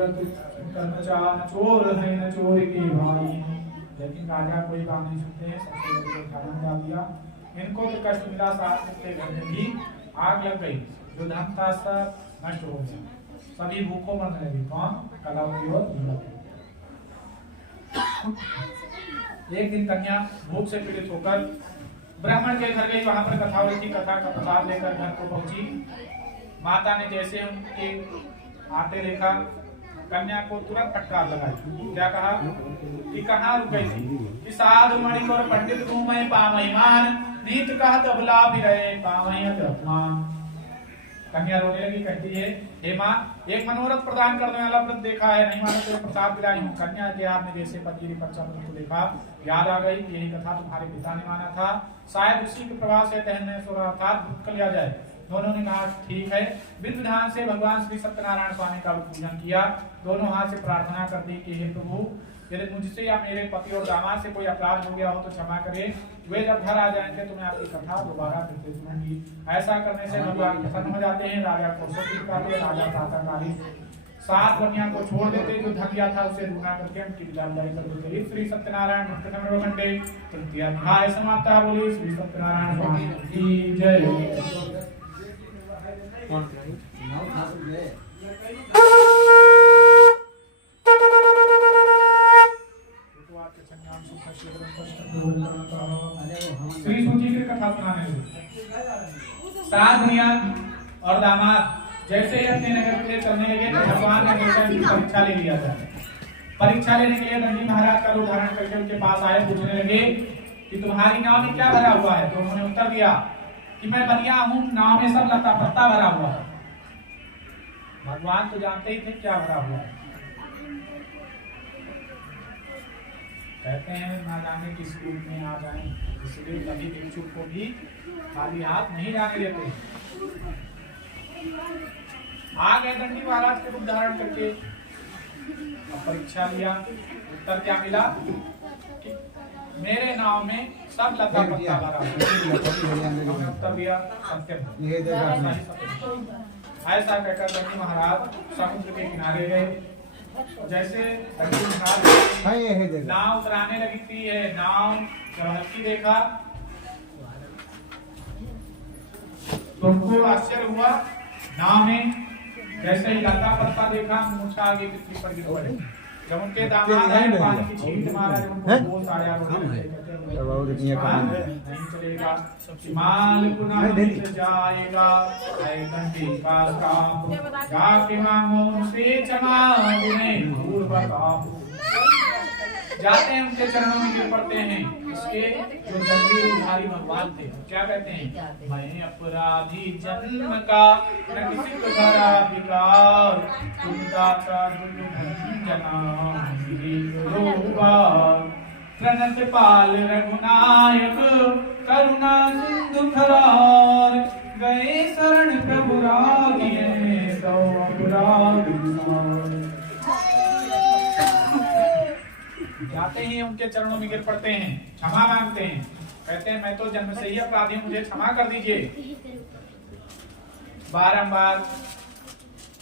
चोर है न चोर के भाई हैं। लेकिन राजा कोई बात नहीं सुनते हैं, सबसे बड़े खाना में डाल दिया। इनको तो कष्ट मिला, साथ के घर में भी आग लग गई, जो धन था सब नष्ट हो गया, सभी भूखों मरने लगे। कौन? कलावती और दुर्लभ। एक दिन कन्या भूख से पीड़ित होकर ब्राह्मण के घर गई, वहां पर कथा हुई थी। कथा का प्रसाद लेकर घर को पहुंची। माता ने जैसे उनके आते देखा, कन्या को तुरंत फटकार लगाई। क्या कहा कि कहाँ रुक गई थी? कि साधु मणि और पंडित घूमे पामहिमान, नीत कहत अबला भी रहे पामहियत अपमान। कन्या रोने लगी, कहती है हे माँ, एक मनोरथ प्रदान करने वाला व्रत देखा है, नहीं मानो तो प्रसाद दिलाई हूँ। कन्या के हाथ में जैसे पति बच्चा को देखा, याद आ गई यही कथा तुम्हारे पिता ने माना था, शायद उसी के प्रभाव से तहने कर लिया जाए। दोनों ने कहा ठीक है। विधि विधान से भगवान श्री सत्यनारायण स्वामी का पूजन किया। दोनों हाथ से प्रार्थना कर दी कि हे प्रभु, यदि मुझसे या मेरे पति और दामाद से कोई अपराध हो गया हो तो क्षमा करे। वे जब घर आ जाएंगे तो मैं आपकी कथा दोबारा करते सुनूंगी। ऐसा करने से भगवान प्रसन्न हो जाते हैं। राजा को दिखाते, राजा प्रातःकाली सात कन्या को छोड़ देते, जो धन दिया था उसे रुका करके उनकी विदाई कर देते। श्री सत्यनारायण घंटे तृतीय अध्याय समाप्त। बोली श्री सत्यनारायण स्वामी की जय। श्री सूची की कथा सुनाने लगे। सात मुनिया और दामाद जैसे ही अपने नगर के लिए चलने लगे तो भगवान ने परीक्षा ले लिया था। परीक्षा लेने के लिए दंडी महाराज का रूप धारण करके उनके पास आए, पूछने लगे कि तुम्हारी नाव में क्या भरा हुआ है? तो उन्होंने उत्तर दिया कि मैं बनिया हूँ, नाव में सब लता पत्ता भरा हुआ है। भगवान तो जानते ही थे क्या भरा हुआ है। कहते हैं ना जाने किस रूप में आ जाए, इसलिए कभी भिक्षुक को भी खाली हाथ नहीं जाने देते। आ गए दंडी महाराज के रूप धारण करके, अब परीक्षा लिया। उत्तर क्या मिला कि मेरे नाव में सब लता पत्ता भरा हुआ। उत्तर दिया सत्यम। ऐसा कहकर दंडी महाराज समुद्र के किनारे गए। जैसे नाव चलाने लगी थी, नाव चढ़ती देखा तुमको आश्चर्य हुआ नाव में जैसे ही लता पत्ता देखा मूछा आगे पृथ्वी पर गिर पड़े। जब उनके दामाद आए पानी की छींट मारा, जब उनको होश आया नहीं चलेगा, माल पुनः मिल जाएगा, कंठी का काम जाके मांगो उनसे क्षमा, उन्हें दूर बताओ। जाते हैं उनके चरणों में गिर पड़ते हैं। इसके जो दंडी उधारी भगवान थे क्या कहते हैं, मैं अपराधी जन्म का न किसी को भरा विकार, तुम दाता प्रणत पाल रघुनायक करुणा सिंधु खरार, गए शरण प्रभु रागिए तो अपराध। जाते ही उनके चरणों में गिर पड़ते हैं, क्षमा मांगते हैं, कहते हैं मैं तो जन्म से ही अपराधी हूं, मुझे क्षमा कर दीजिए। बारंबार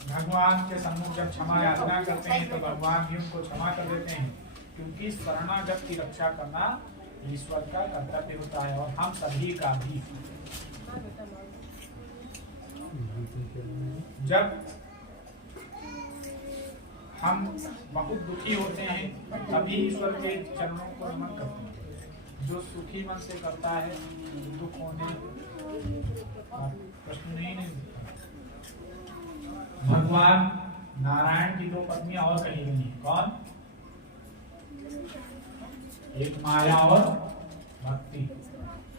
भगवान के सम्मुख जब क्षमा याचना करते हैं तो भगवान भी उनको क्षमा कर देते हैं, क्योंकि शरणागत की रक्षा करना ईश्वर का कर्तव्य होता है और हम सभी का भी। जब हम बहुत दुखी होते हैं तभी ईश्वर के चरणों को नमन करते हैं। जो सुखी मन से करता है दुख होने प्रश्न नहीं दिखता। भगवान नारायण की 2 पत्नियां और कहीं नहीं, कौन, एक माया और भक्ति।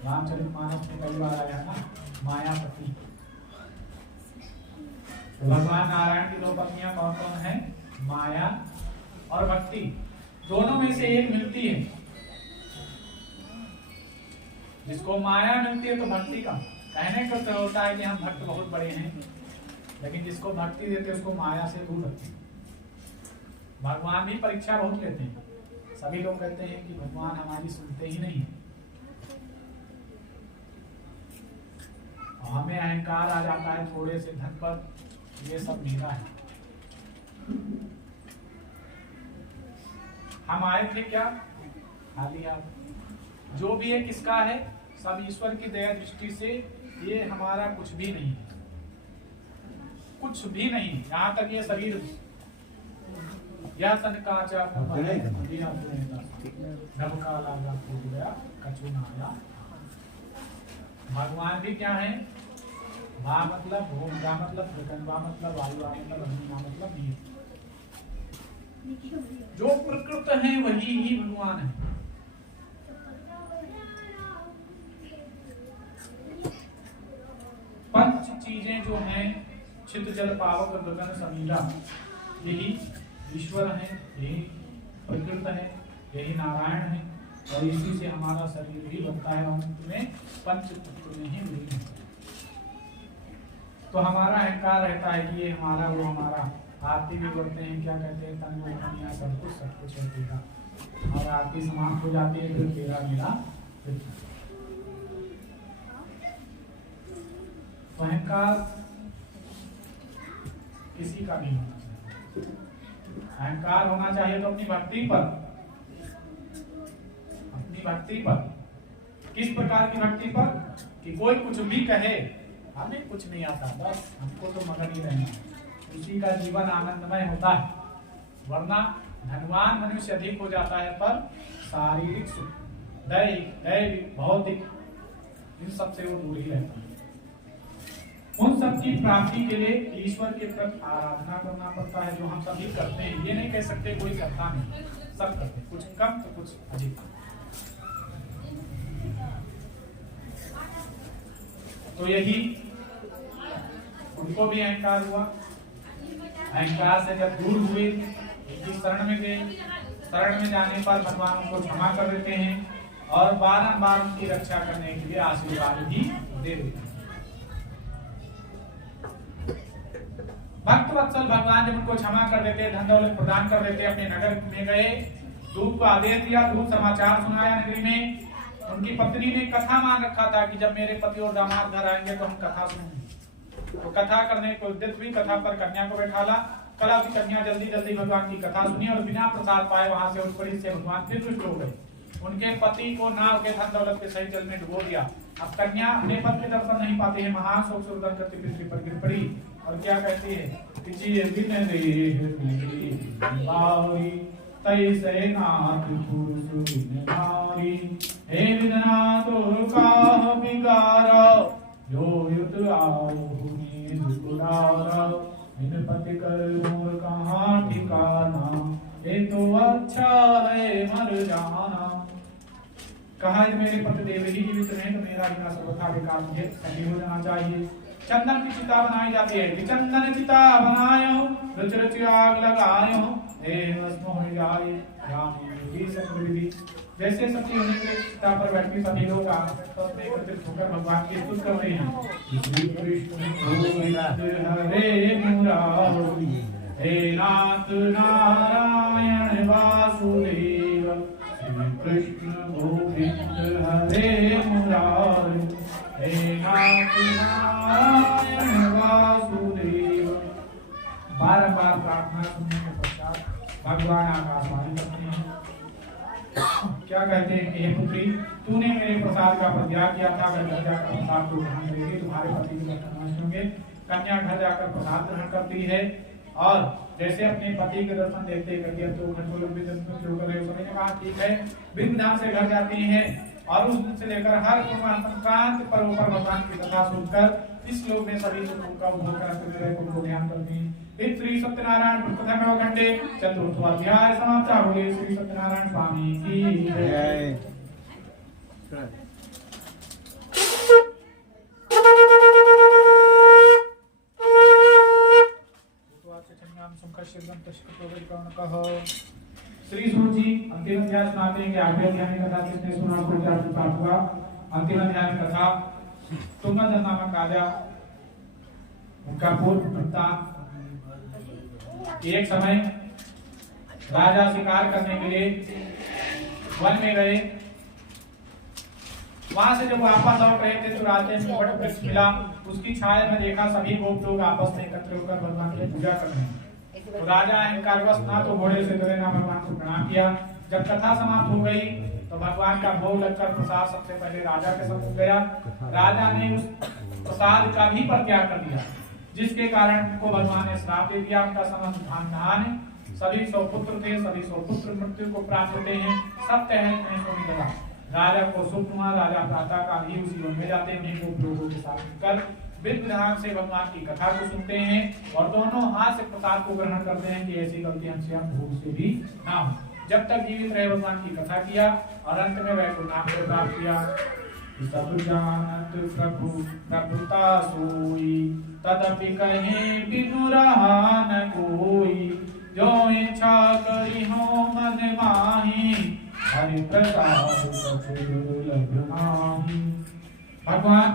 रामचरितमानस में कई बार आया ना मायापति। तो भगवान नारायण की 2 पत्नियां कौन कौन है, माया और भक्ति। दोनों में से एक मिलती है, जिसको माया मिलती है तो भक्ति का कहने का तो होता है कि हम भक्त बहुत बड़े हैं, लेकिन जिसको भक्ति देते हैं उसको माया से दूर रखते हैं। भगवान भी परीक्षा बहुत लेते हैं। सभी लोग कहते हैं कि भगवान हमारी सुनते ही नहीं, हमें अहंकार आ जाता है थोड़े से धन पर, ये सब मेरा है। हम आए थे क्या खाली हाथ, जो भी है किसका है, सब ईश्वर की दया दृष्टि से। ये हमारा कुछ भी नहीं, कुछ भी नहीं। यहाँ तक ये शरीर या तन का भगवान भी क्या है, भा मतलब भूम, गा मतलब गंगा मतलब वायु, मतलब अग्नि, मतलब नीर। जो प्रकृत है वही ही भगवान है। पंच चीजें जो हैं, चित्त जल पावक गगन समीरा, यही ईश्वर है, यही प्रकृत है, यही नारायण है, और इसी से हमारा शरीर भी बनता है। उनमें पंच तत्व में ही विलीन है। तो हमारा अहंकार रहता है कि ये हमारा, वो हमारा। आरती भी बोलते हैं, क्या कहते हैं, तन मन दुनिया सब कुछ है तेरा, और आरती समाप्त हो जाती है फिर तेरा मेरा। तो अहंकार किसी का नहीं होना चाहिए। अहंकार होना चाहिए तो अपनी भक्ति पर, अपनी भक्ति पर। किस प्रकार की भक्ति पर, कि कोई कुछ भी कहे हमें कुछ नहीं आता, बस हमको तो मगन ही रहना, उसी का जीवन आनंदमय होता है। वरना धनवान मनुष्य अधिक हो जाता है पर शारीरिक सुख, दैहिक, भौतिक, इन सबसे वो दूर ही रहता है। उन सब की प्राप्ति के लिए ईश्वर के प्रति आराधना करना पड़ता है, जो हम सभी करते हैं। ये नहीं कह सकते कोई करता नहीं, सब करते, कुछ कम तो कुछ अधिक। तो यही उनको भी अहंकार हुआ। अहंकार से जब दूर हुए, शरण में गए, शरण में जाने पर भगवान उनको क्षमा कर देते हैं और बारंबार उनकी रक्षा करने के लिए आशीर्वाद भी दे देते हैं। भक्त वत्सल भगवान जब उनको क्षमा कर देते, धन दौलत प्रदान कर देते, अपने नगर में गए, दूत को आदेश दिया, दूत समाचार सुनाया नगरी में। उनकी पत्नी ने कथा मान रखा था कि जब मेरे पति और दामाद घर आएंगे तो हम कथा सुनेंगे। तो कथा करने को उद्यत हुई, कथा पर कन्या को बैठाला। कला की कन्या जल्दी जल्दी भगवान की कथा सुनी और बिना प्रसाद पाए वहां से उस परी से भगवान फिर रुष्ट हो गए। उनके पति को नाव के धन दौलत के सही जल में डुबो दिया। अब कन्या अपने पति के दर्शन नहीं पाते हैं, महान शोक से रुदन करती पृथ्वी पर गिर पड़ी और क्या कहती है, जिय बिन देह बावरी तैसे नाथ पुरुष बिन नारी, हे विदनाथ काह विकारा जो युत आहुनि दुरारा, बिन पति कर मोर कहाँ ठिकाना, ये तो अच्छा है मर जाना। कहा मेरे पति देव ही जीवित रहे तो मेरा बिना सर्वथा बेकार, मुझे सही हो जाना चाहिए। चंदन की चिता बनाई जाती है, चंदन चिता बनायो रच रच आग लगायो, हे भस्म हो जाए रामी संविधि। जैसे सती होने के चिता पर बैठती सभी लोग एकत्रित होकर भगवान की स्तुति करते हैं। श्री कृष्ण हरे मुरारी, हे नाथ नारायण वासुदेव, श्री कृष्ण गोविंद हरे मुरारी, हे नाथ नारायण वासुदेव। बारंबार प्रार्थना सुनने के पश्चात भगवान आकाशवाणी करते हैं, क्या कहते हैं कि हे पुत्री, तूने मेरे प्रसाद का परित्याग किया था, अगर घर जाकर प्रसाद को ग्रहण करेगी तुम्हारे पति के लक्षण नष्ट होंगे। कन्या घर जाकर प्रसाद ग्रहण करती है और जैसे अपने पति के दर्शन देखते ही करती है तो खंडोलक भी दर्शन शुरू कर रहे हो। सभी ने कहा ठीक है, विधि विधान से घर जाती है और उस दिन से लेकर हर संक्रांति पर्व पर भगवान की कथा सुनकर इस लोक में सभी सुखों का उपभोग करते हुए उनको ध्यान करती है। श्री सत्यनारायण प्रथम खंडे चतुर्थोध्याय समाप्त। बोले श्री सत्यनारायण स्वामी की जय। श्री सूजी अंतिम अध्याय सुनाते हैं कि आठवें अध्याय में कथा किसने सुना, को क्या प्राप्त हुआ। अंतिम अध्याय में कथा तुंगदत्त नामक राजा, उनका पूर्व वृत्तांत। एक समय राजा शिकार करने के लिए वन में गए, वहां से जब वापस लौट रहे थे तो रास्ते में वट वृक्ष मिला, उसकी छाया में देखा सभी गोप लोग आपस में एकत्र होकर भगवान की पूजा कर रहे हैं। तो राजा अहंकारवश ना तो घोड़े से उतरे ना भगवान को प्रणाम किया। जब कथा समाप्त हो गई तो भगवान का भोग लगकर प्रसाद सबसे पहले राजा के सम्मुख गया। राजा ने उस प्रसाद का भी परित्याग कर दिया, जिसके कारण उनको भगवान ने श्राप दे दिया। उनका समस्त खानदान सभी 100 पुत्र थे, सभी 100 पुत्र मृत्यु को प्राप्त होते हैं, सब टहल में सोने लगा। राजा को सुख हुआ, राजा प्रातः काल ही उसी वन में जाते हैं, वो लोगों के साथ मिलकर विधि विधान से भगवान की कथा को सुनते हैं और दोनों हाथ से प्रसाद को ग्रहण करते हैं कि ऐसी गलती हमसे हम भूल से भी ना हो। जब तक जीवित रहे भगवान की कथा किया और अंत में वैकुंठ धाम को प्राप्त किया। सब जानत प्रभु प्रभुता सोई, तदपि कहे बिनु रहा न कोई, जो इच्छा करी हो मन माही, हरि प्रसाद दुर्लभ नाही। भगवान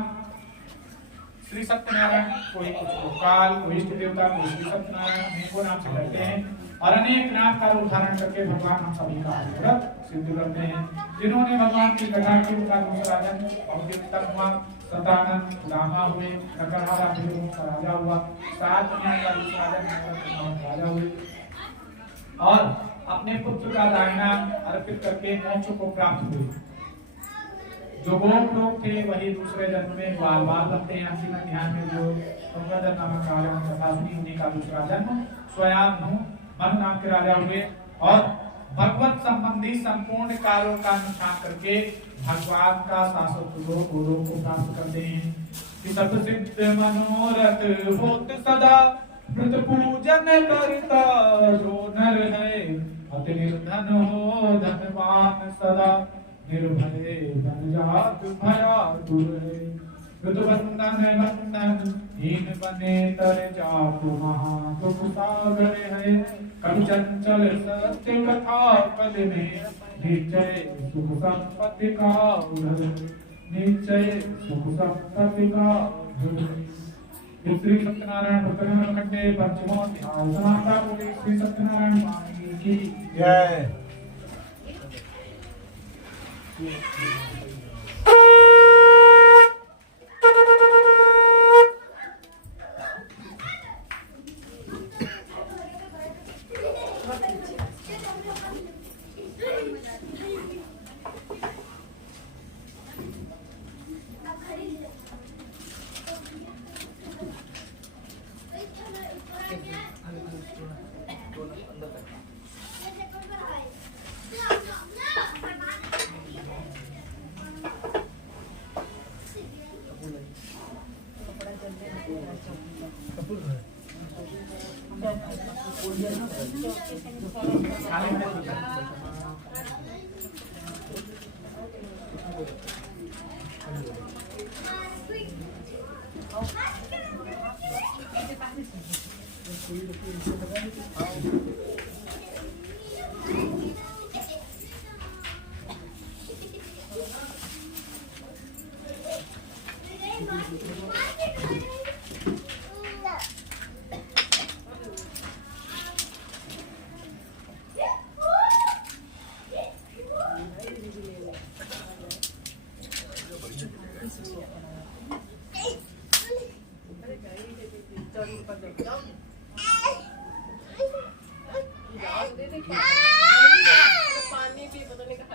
श्री सत्यनारायण कोई काल, कोई इष्ट देवता, कोई श्री सत्यनारायण अनेकों नाम से कहते हैं और अनेक नाम का रूप धारण करके भगवान हम सभी का अनुग्रह सिद्ध करते हैं। जिन्होंने भगवान की कथा की उनका दूसरा जन्म सतानंद लामा हुए, नकरहारा का राजा हुआ, 7 दुनिया का दूसरा जन्म राजा हुए और अपने पुत्र का दाहिना अर्पित करके मोक्ष को प्राप्त हुए। जो गोप लोग थे वही दूसरे जन्म में बाल बाल बनते हैं। अंतिम अध्याय में जो तुंगदत्त नामक राजा कथा सुनी, उन्हीं का दूसरा जन्म स्वयं मनु नाम के राजा हुए और भगवत संबंधी संपूर्ण कार्यों का अनुष्ठान करके भगवान का शाश्वत लोक को प्राप्त करते हैं। सब सिद्ध मनोरथ होत सदा, व्रत पूजन करता जो नर है, अति निर्धन हो धनवान सदा, निर्भय धन जात भया दूर है। ऋतुबंधन बंधन हीन बने तर जात, महादुख सागर है, कवि चंचल सत्य कथा पद में, निश्चय सुख संपत्ति का निश्चय सुख संपत्ति का। श्री सत्यनारायण प्रकरण खंडे पंचमो अध्याय समाप्त। बोले श्री सत्यनारायण स्वामी की जय।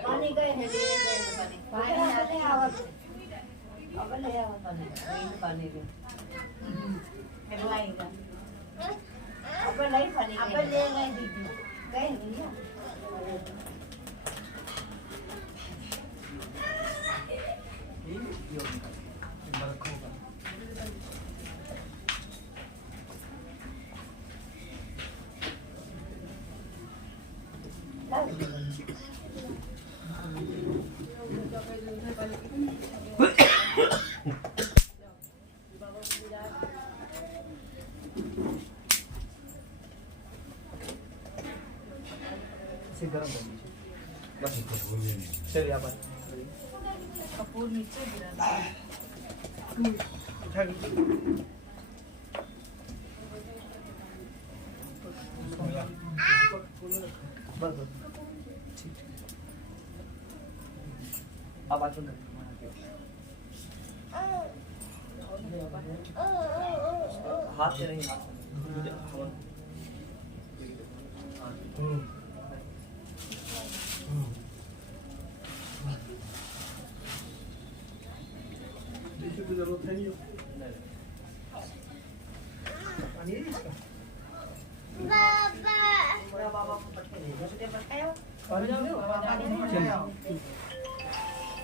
पानी गए हैं पानी आते आवत अब ले आवत पानी के हेडलाइनगा अब नहीं पानी अब ले गए दीदी गए नहीं गरम कर लीजिए बस चलिए आप कपूर नीचे गिरा उठा लीजिए बस अब आ चुन हाथ से नहीं हाथ की जरूरत है नहीं पानी है इसका बड़ा बाबा को पट्टे दे दूसरे पट्टे पानी डाल दो पानी नहीं पट्टे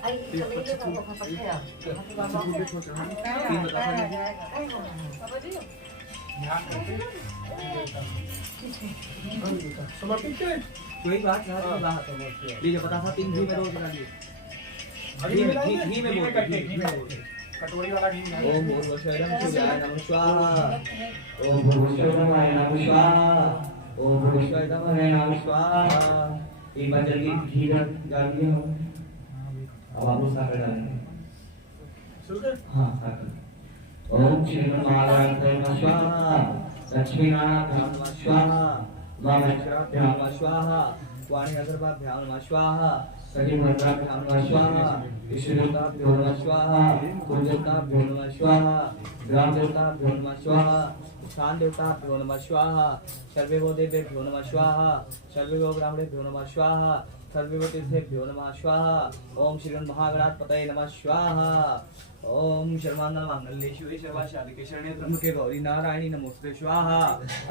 आई चले बाबा को पट्टे आ बाबा समर्पित करें कोई बात नहीं लीजिए पता था 3 घी में रोज बना लिए घी में बोलते कटोरी वाला घी ओम भूर्भुवस्वः शिवाय नमः स्वाहा ओम भूर्भुवस्वः नमः स्वाहा ओम भूर्भुवस्वः नमः स्वाहा एक बार जल्दी घी डाल दिया अब आप उसका डालेंगे सुनकर हाँ साकर ओम श्रीमन्नारायण नमः स्वाहा लक्ष्मीनारायण नमः स्वाहा वामश्राभ्यां नमः स्वाहा वाणीअगर्भाभ्यां नमः स्वाहा सखीमन्त्राभ्यां नमः स्वाहा ईश्वरदेवताभ्यो नमः स्वाहा कुलदेवताभ्यो नमः स्वाहा ग्रामदेवताभ्यो नमः स्वाहा स्थान देवताभ्यो नमः स्वाहा सर्वेभ्यो देवेभ्यो नमः स्वाहा सर्वेभ्यो ब्राह्मणेभ्यो नमः स्वाहा सर्वेभ्यो तीर्थेभ्यो नमः स्वाहा ओम श्री महागणाधिपतये नमः स्वाहा ओम शर्मानंद मांगल्ये शिवे सर्वाशालिके शरण्ये त्र्यंबके गौरी नारायणी नमोस्तुते स्वाहा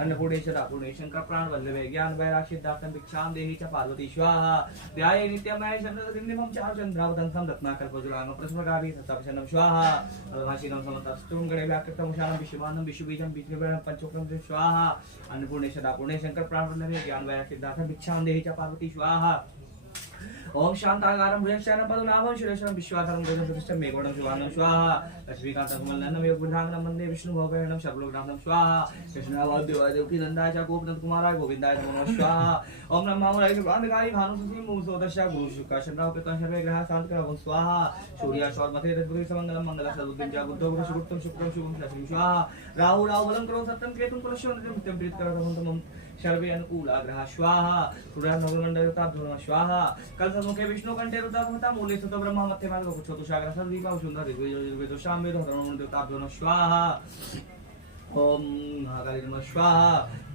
अन्नपूर्णेश्वरा पूर्णेशंकर प्राण वल्लभे ज्ञान वैराग्यदातं भिक्षां देहि च पार्वती स्वाहा ध्याये नित्यमय चन्द्रदिव्यं चारु चन्द्रावतंसं रत्नाकल्पजुलांगं प्रस्मगामि तत्तपशनं स्वाहा अलभाषिनं समतस्तुं गणे व्याकृतं शानं विश्वमानं विश्वबीजं बीजनिर्भरं पंचोक्रं स्वाहा अन्नपूर्णेश्वरा पूर्णेशंकर प्राण वल्लभे ज्ञान वैराग्यदातं भिक्षां देहि च पार्वती स्वाहा ओम शांताकारं भुजंगशयनं पद्मनाभं सुरेशं विश्वाधारं गजं प्रतिष्ठं मेघवर्णं शुभांगं स्वाहा लक्ष्मीकान्तं कमलनयनं योगबुद्धांगं वन्दे विष्णुभवभयहरणं सर्वलोकनाथं स्वाहा कृष्णावद्देवादेवकी नन्दाय च गोपनन्दकुमाराय गोविन्दाय नमो स्वाहा ओम नमः रामकाली भानुसुसीं मूसोदशा गुरुशुकाशन्द्रावपितं सर्वे ग्रहाः शान्तकरं स्वाहा सूर्याशोर्मथे तद्भुति समङ्गलं मङ्गलं सद्बुद्धिं च बुद्धौ गुरुशुकृतं शुक्रं शुभं लक्ष्मीं स्वाहा राहु बलं करो सत्यं केतुं कुलशो नित्यं प्रीतिकरं सर्वे अनुकूला ग्रह स्वाहा सूर्यानवमण्डलताभ्यो नमः स्वाहा कलसमुखे विष्णुकण्ठे रुद्रसंहिता मूले सुतो ब्रह्मा मध्ये मार्गो चतुशाग्र सद्दीपा सुन्दर ऋग्वेदोषां वेदो धर्ममण्डलताभ्यो नमः स्वाहा ओम महाकाली नमः स्वाहा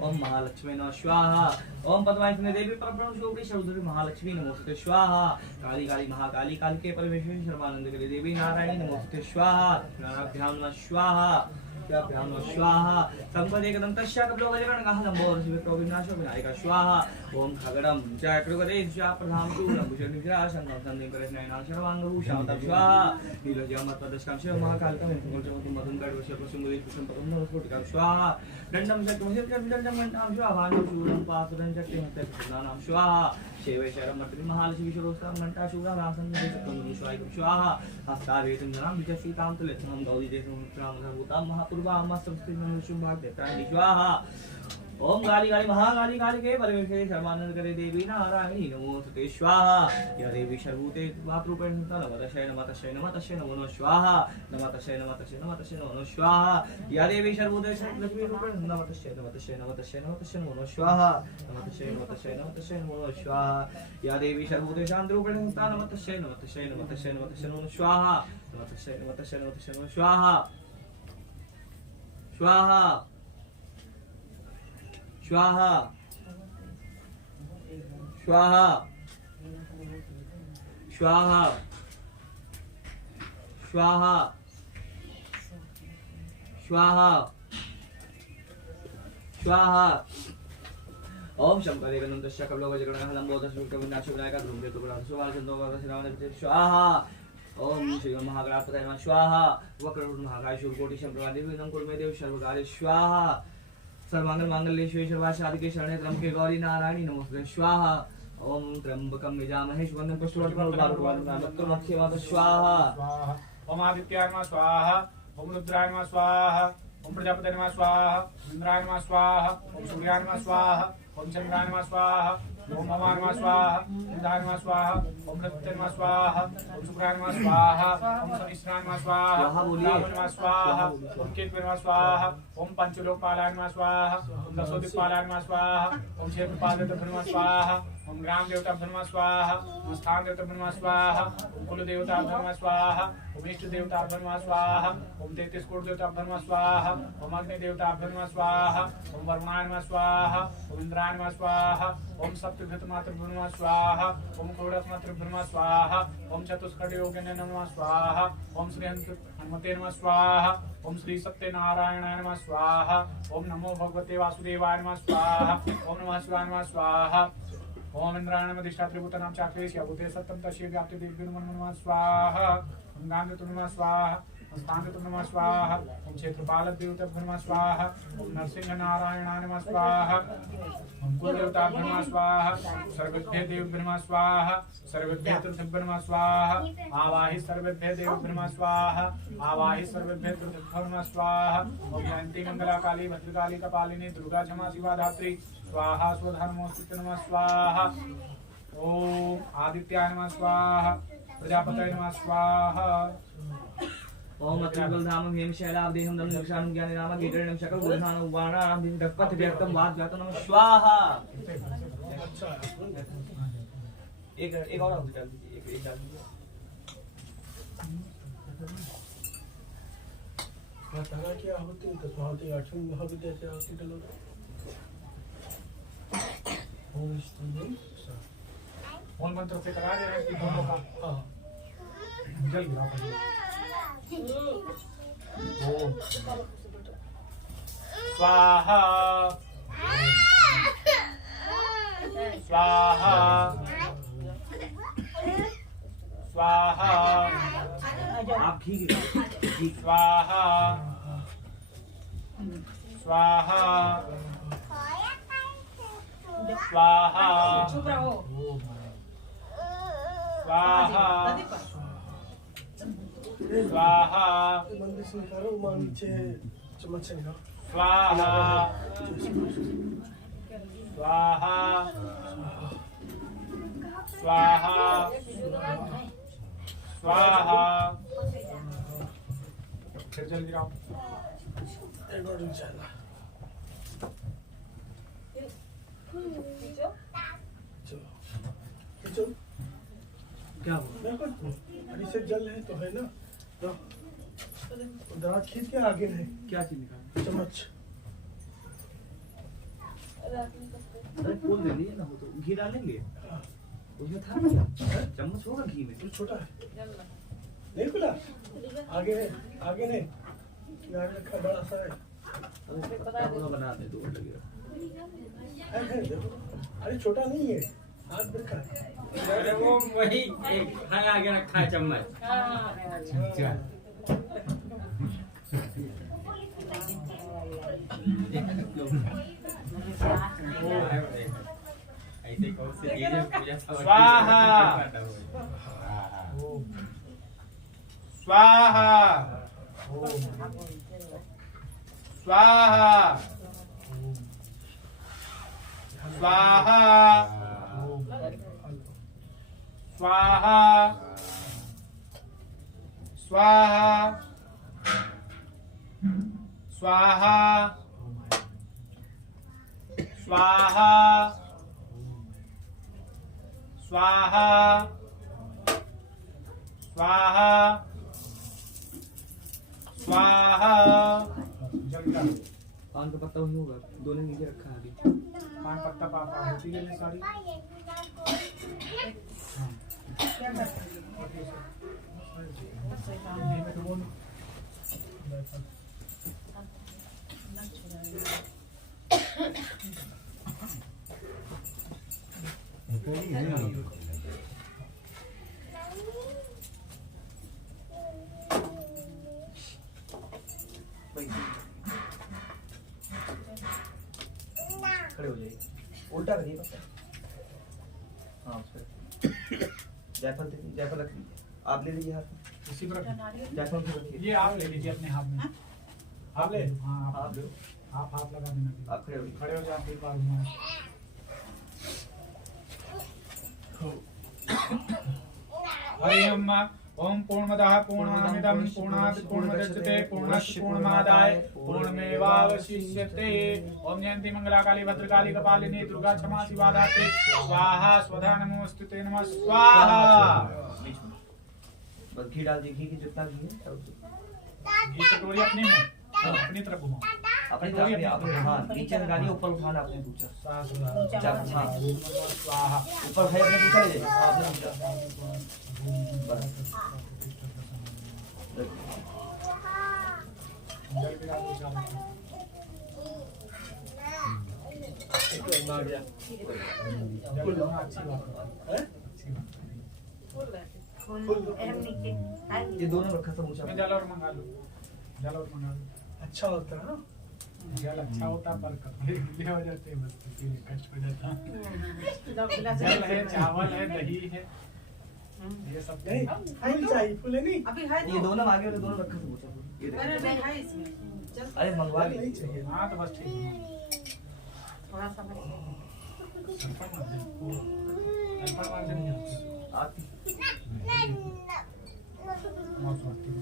ओम महालक्ष्मी नमः स्वाहा ओम पद्मावती देवी परब्रह्म स्वरूपी सर्वधरि महालक्ष्मी नमोस्तुते स्वाहा काली काली महाकाली कालिके परमेश्वरी सर्वानंदकरी देवी नारायणी नमोस्तुते स्वाहा नाराभ्यां नमः स्वाहा भ्यां नमः स्वाहा संपदेकदन्तस्य कपिलोगजगणगः लम्बोदरशिविको विनाशो विनायक स्वाहा ओम खगडं चक्रगदेश्या प्रधानं शूलं भुजनिभ्या शङ्खं सन्धिं करेशनयनां सर्वाङ्गभूषां स्वाहा नीलजयमत्तदशकं शिव महाकालिकं हिंसुकुलचमतं मधुं गडवश्यप्रसुम्बुदे पुष्पं नमस्फुटिकां स्वाहा दण्डं शक्तिमशक्तिं विदण्डं स्वाहा भाण्डं शूलं पासुरं शक्तिमत्तनानां स्वाहा शेवेशरं मर्ति महालक्ष्मीश्वरोस्तां घण्टा शूलानासं देशकं स्वाहा स्वाहा हस्तारेतं जनां विजसीतां तुल्यं गौरीदेशं रामधभूतां महापूर्वां मस्तस्तिं शुभाग्यत्राणि स्वाहा ओम गाली गाली महागाली गाली के परमेश्वरी सर्वानंद करे देवी नारायणी नमोस्तुते स्वाहा या देवी सर्वभूते मातृरूपेण नमस्तस्यै नमस्तस्यै नमस्तस्यै नमो स्वाहा नमस्तस्यै नमस्तस्यै नमस्तस्यै नमो स्वाहा या देवी सर्वभूते लक्ष्मी रूपेण नमस्तस्यै नमस्तस्यै नमस्तस्यै नमस्तस्यै नमो स्वाहा नमस्तस्यै नमस्तस्यै नमस्तस्यै नमो स्वाहा या देवी सर्वभूते शांति रूपेण नमस्तस्यै नमस्तस्यै नमस्तस्यै नमस्तस्यै नमो स्वाहा नमस्तस्यै नमस्तस्यै नमस्तस्यै नमो स्वाहा स्वाहा स्वाहा स्वाहा स्वाहा स्वाहा स्वाहा स्वाहा ओम शंकरे गणंतस्य कबलोगजगणः लंबोदशुकविनाशविनायका धूमकेतुगणासुवालचन्द्रोगणः स्वाहा ओम श्री महागणाधिपतये नमः स्वाहा वक्रतुंड महाकाय शूलकोटि संप्रभादेवी विघ्नं कुरु मे देव सर्वकार्ये स्वाहा सर्वांगल मांगल्ये शिवे सर्वासाधिके शरणे त्र्यंबके गौरी नारायणी नमोस्तुते स्वाहा ओम त्र्यंबकं यजामहे सुगंधिं पुष्टिवर्धनम् स्वाहा ओम आदित्याय नमः स्वाहा ओम रुद्राय नमः स्वाहा ओम प्रजापतये नमः स्वाहा इंद्राय नमः स्वाहा ओम सूर्याय नमः स्वाहा ओम चंद्राय नमः स्वाहा ओम अमाय नमः स्वाहा इंद्राय नमः स्वाहा ओम बृहस्पतये नमः स्वाहा ओम शुक्राय नमः स्वाहा ओम शनिश्चराय नमः स्वाहा ओम राहुवे नमः स्वाहा ओम केतवे नमः स्वाहा ओम पंचलोकपालाय नमः स्वाहा ओम दशोदिक्पालाय नमः स्वाहा ओम क्षेत्रपालदेवताभ्यो नमः स्वाहा ओम ग्राम देवताभ्यो नमः स्वाहा ओम स्थान देवताभ्यो नमः स्वाहा ओम कुल देवताभ्यो नमः स्वाहा ओम इष्ट देवताभ्यो नमः स्वाहा ओम 33 कोटि देवताभ्यो नमः स्वाहा ओम अग्नि देवताभ्यो नमः स्वाहा ओम वरुणाय नमः स्वाहा ओम इंद्राय नमः स्वाहा ओम सप्तभृतमातृभ्यो नमः स्वाहा ओम षोडशमातृभ्यो नमः स्वाहा ओम चतुष्कटयोगिने नमः स्वाहा ओम श्री हनुमते नमः स्वाहा ओम श्री सत्यनारायणाय नमः स्वाहा ओम नमो भगवते वासुदेवाय नमः स्वाहा ओम नमः शिवाय नमः स्वाहा ओम इंद्राय नमः अधिष्ठात्रिभूतानां चाक्लेश भूते सत्यं तस्य व्याप्ति दिव्यं नमः स्वाहा ओम गांगतु नमः स्वाहा स्थानतु नमः स्वाहा ओम क्षेत्रपालदेवताभ्यो नमः स्वाहा ओम नरसिंह नारायणाय नमः स्वाहा ओम कुलदेवताभ्यो नमः स्वाहा सर्वेभ्यः देवेभ्यो नमः स्वाहा सर्वेभ्यः तीर्थेभ्यो नमः स्वाहा आवाहि सर्वेभ्यः देवेभ्यो नमः स्वाहा आवाहि सर्वेभ्यः तीर्थेभ्यो नमः स्वाहा ओम जयंती मंगला काली भद्रकाली कपालिनी दुर्गा क्षमा शिवा धात्री स्वाहा स्वधा नमोस्तुते नमः स्वाहा ओम आदित्याय नमः स्वाहा प्रजापतये नमः स्वाहा ओम अत्रिबलधामं हेम शैलाब्देहं दम निक्षानं ज्ञाने नाम कीटरणं शकल बुधानं वाणानां दिनपथ व्यक्तं वाद्यातं नमः स्वाहा एक और डाल दीजिए एक डाल दीजिए तारा क्या होती है तो स्वाति आठवीं महाविद्या से आती डलो ओम स्तुति मूल मंत्र से करा दे रहे हैं दोनों का हां जल गिरा ओम स्वाहा स्वाहा स्वाहा आप घी गिराओ स्वाहा स्वाहा स्वाहा चुप रहो स्वाहा स्वाहा मंदिर से करो मान नीचे चम्मच से निकालो स्वाहा स्वाहा स्वाहा स्वाहा फिर जल गिराओ एक और इंशाल्लाह चलो क्या हुआ अरे से जल है तो है ना तो दराज खींच के आगे है क्या चीज निकाल चम्मच अरे फूल दे लिए ना हो तो घी डालेंगे उसमें था क्या चम्मच होगा घी में तो छोटा है नहीं खुला आगे है आगे नहीं किनारे रखा बड़ा सा है बना दे दो लगेगा है, देखो अरे छोटा नहीं है हाथ में रखा है अरे वो वही एक हाथ आगे रखा है चम्मच ऐसे कौन से चीजें पूजा स्वाहा स्वाहा स्वाहा स्वाहा स्वाहा स्वाहा स्वाहा स्वाहा स्वाहा स्वाहा स्वाहा। पान का पत्ता वही होगा, दोनों नीचे रखा है अभी। पान पत्ता पापा होती है सारी। खड़े हो जाइए, उल्टा करिए पत्ता। हाँ उस पर जायफल जायफल रख लीजिए, आप ले लीजिए हाथ में। इसी पर जायफल को रखिए। ये आप ले लीजिए अपने हाथ में। आप ले। हाँ आप लो, आप हाथ लगा देना। आप खड़े हो जाइए। खड़े हो जाओ फिर मारूंगा। हरि ओम पूर्णमदः पूर्णमिदं पूर्णात् पूर्णमुदच्यते पूर्णस्य पूर्णमादाय पूर्णमेवावशिष्यते। ओम जयंती मंगलाकाली भद्रकाली कपालिनी दुर्गा क्षमा शिवा दात्री स्वाहा स्वधा नमोस्तुते नमः स्वाहा। बस घी डाल दीजिए, घी की जितना घी है ये कटोरी अपने में अपनी तरफ घुमाओ। अपनी तरफ अपने, हाँ नीचे लगानी, ऊपर उठाना आपने पूछा। हाँ स्वाहा ऊपर है अपने पूछा ले जाइए। हाँ आपने पूछा बस। ये दोनों रखा सब पूछा। जल और मंगा लो, जल और मंगा लो। अच्छा होता है ना, जल अच्छा होता पर कपड़े गीले हो जाते हैं, बस इसीलिए कष्ट हो जाता। जल है, चावल है, दही है, ये सब नहीं फूल चाहिए, फूले नहीं। ये दोनों आगे वाले दोनों रखा सब पूछा। ये देखो। अरे मंगवा नहीं लीजिए। चाहिए। हाँ तो बस ठीक है। थोड़ा सा अल्पा मार दे। अल्पा मार दे नहीं आती। आती मौत होती है।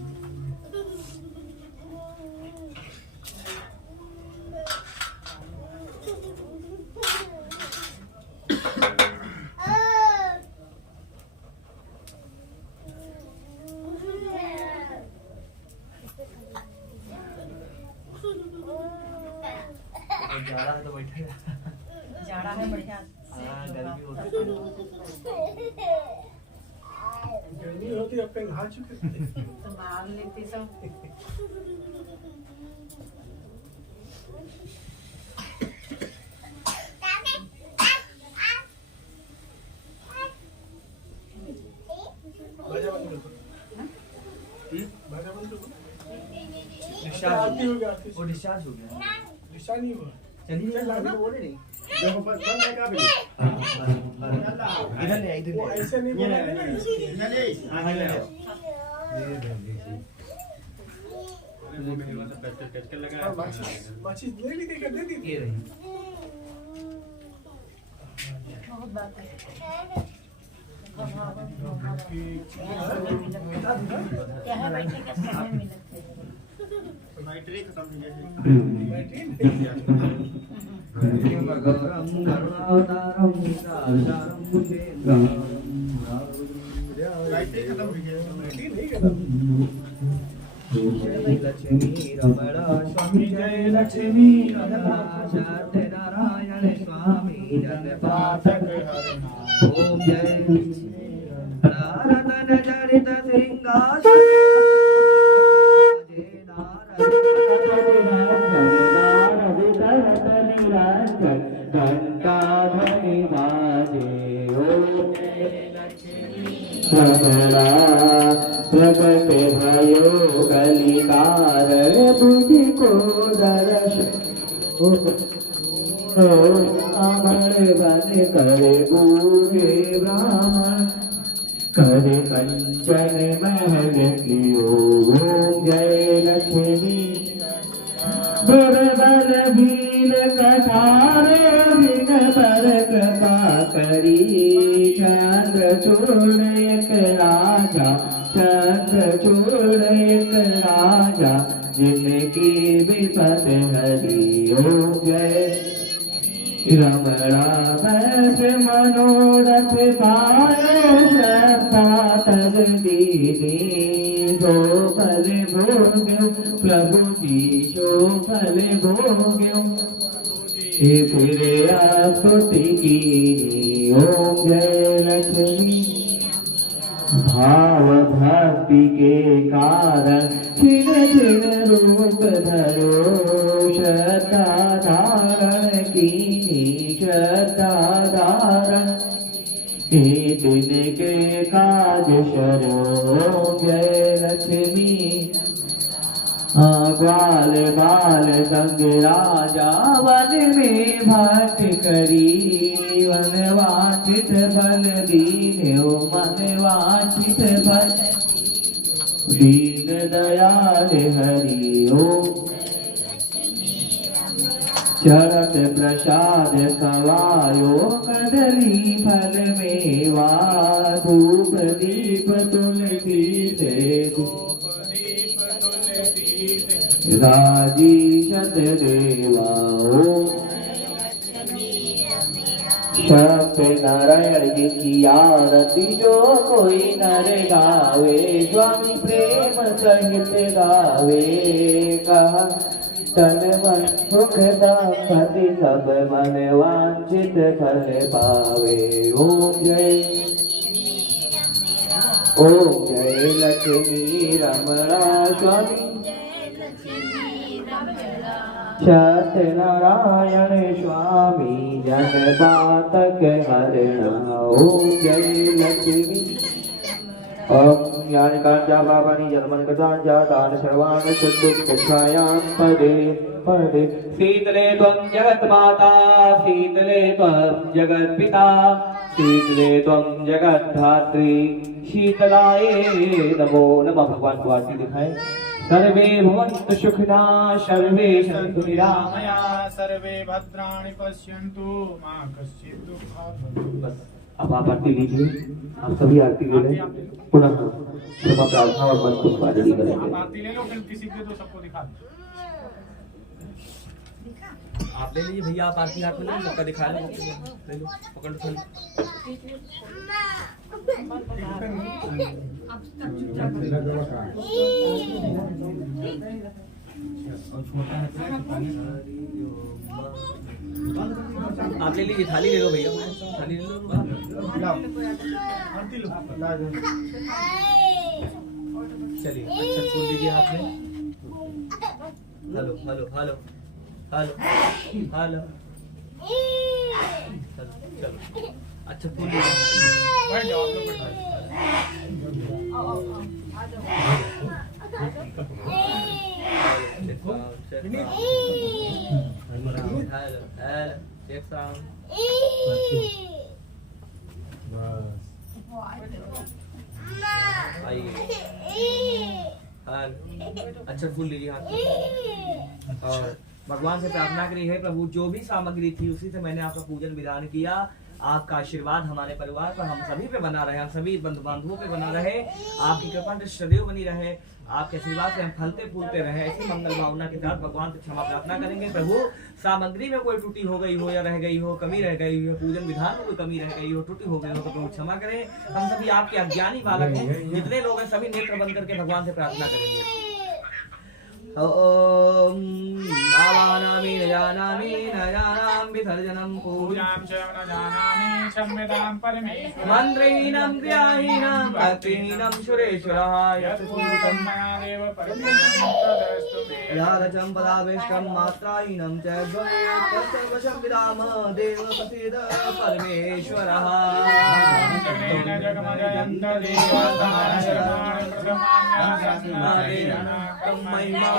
जाड़ा है तो बैठे। जाड़ा है बढ़िया। हाँ गर्मी होती है। गर्मी होती है, अपने नहा चुके थे। तो मार लेते सब। बाजा बंद करो। बाजा बंद करो। डिस्चार्ज आरती हो गया, आरती। वो डिस्चार्ज हो गया। निशा नहीं हुआ। चलिए चल लाना। बोले नहीं। देखो बंद लगा भी। इधर ले इधर वो ऐसे नहीं बोला ना। हाँ ले आओ। हाँ, माचिस ले ली, क्या दे दी? ये रही। बहुत बात है। क्या है बैठे के समय मिलते हैं। बैटरी नहीं। बैटरी खत्म हो गया। बैटरी नहीं खत्म। जय लक्ष्मी रमण स्वामी जय लक्ष्मी रमण सत्यनारायण स्वामी जन पाठक ओम जय नारदन चरित सिंहासन घंटाध्वनि बाजे ओम रमणा प्रकट भयो कलिकार तुझको दर्श अमर बन करे बूढ़े ब्राह्मण करे कंचन महल कियो जय लक्ष्मी दुर्बल भील कठारे बिन पर कृपा करी चंद्रचूड़ एक राजा चंद्रचूड़ एक राजा जिनकी विपत हरि हो जय रमणा भैस मनोरथ पायो श्रद्धा तज दीनी सो फल भोग्यो प्रभु जी सो फल भोग्यो फिर स्तुति की ओम जय लक्ष्मी भाव भक्ति के कारण छिन छिन रूप धरो श्रद्धा धारण की श्रद्धा धारण दिन के काज शरो जय लक्ष्मी ग्वाल बाल संग राजा वन में भट करी वन वांछित फल दीन्यो मन वांछित फल दीन दयाल हरि ओम चरत प्रसाद सवायो कदली फल मेवा धूप दीप तुलसी से राजी शत देवा सत्य नारायण जी की आरती जो कोई नर गावे स्वामी प्रेम सहित गावे कहा तन मन सुख दापति सब मन वांछित फल पावे ओम जय लक्ष्मी रमणा स्वामी सत्यनारायण स्वामी जनपातक हरणा ओम जय लक्ष्मी ओम ज्ञान कांचा बाबानी जन्मन कथांचा दान सर्वांग सुदुःखायां पदे पदे शीतले त्वं जगत माता शीतले त्वं जगत पिता शीतले त्वं जगत धात्री शीतलाये नमो नमः। भगवान को आरती दिखाएं। सर्वे भवन्तु सुखिनः सर्वे सन्तु निरामया सर्वे भद्राणि पश्यन्तु मा कश्चित् दुःखात् बस अब आप आरती लीजिए। आप सभी आरती ले लें। पुनः क्षमा प्रार्थना और मन को स्वादिष्ट करेंगे। आरती ले लो फिर किसी को दो सबको दिखा दो। आप ले लीजिए भैया, आप आरती हाथ में ले लो, सबका दिखा लो, ले लो, पकड़ लो। आप ले लीजिए, थाली ले लो भैया, थाली ले लो। चलिए अच्छा फूल लीजिए हाथ में। Hello hello hello hello hello चलो अच्छा फूल लीजिए। अच्छा फूल लीजिए हाथ में और भगवान से प्रार्थना करी है प्रभु जो भी सामग्री थी उसी से मैंने आपका पूजन विधान किया। आपका आशीर्वाद हमारे परिवार पर हम सभी पे बना रहे, हम सभी बंधु बांधवों पे बना रहे। आपकी कृपा सदैव बनी रहे, आपके आशीर्वाद से हम फलते फूलते रहे। ऐसी मंगल भावना के साथ भगवान से क्षमा प्रार्थना करेंगे। प्रभु सामग्री में कोई त्रुटि हो गई हो या रह गई हो, कमी रह गई हो, पूजन विधान में कोई कमी रह गई हो, त्रुटि हो गई हो तो प्रभु क्षमा करें। हम सभी आपके अज्ञानी बालक हैं, जितने लोग हैं सभी नेत्र बंद करके भगवान से प्रार्थना करेंगे। ओम आवानामि न जानामि न जानामि विसर्जनं पूजां च न जानामि क्षम्यतां परमेश्वर मन्त्रीणां क्रियाहीनां भक्तिहीनां सुरेश्वराय यत्पूर्वं मया देव परिपूर्णं तदस्तु मे यारचं पदावेष्टं मात्राहीनं च द्वयेत् तस्य वशं विराम देव प्रसीद परमेश्वरः जगमजयन्त देवताः शरणानि प्रथमान्यासन्नादेन महिमा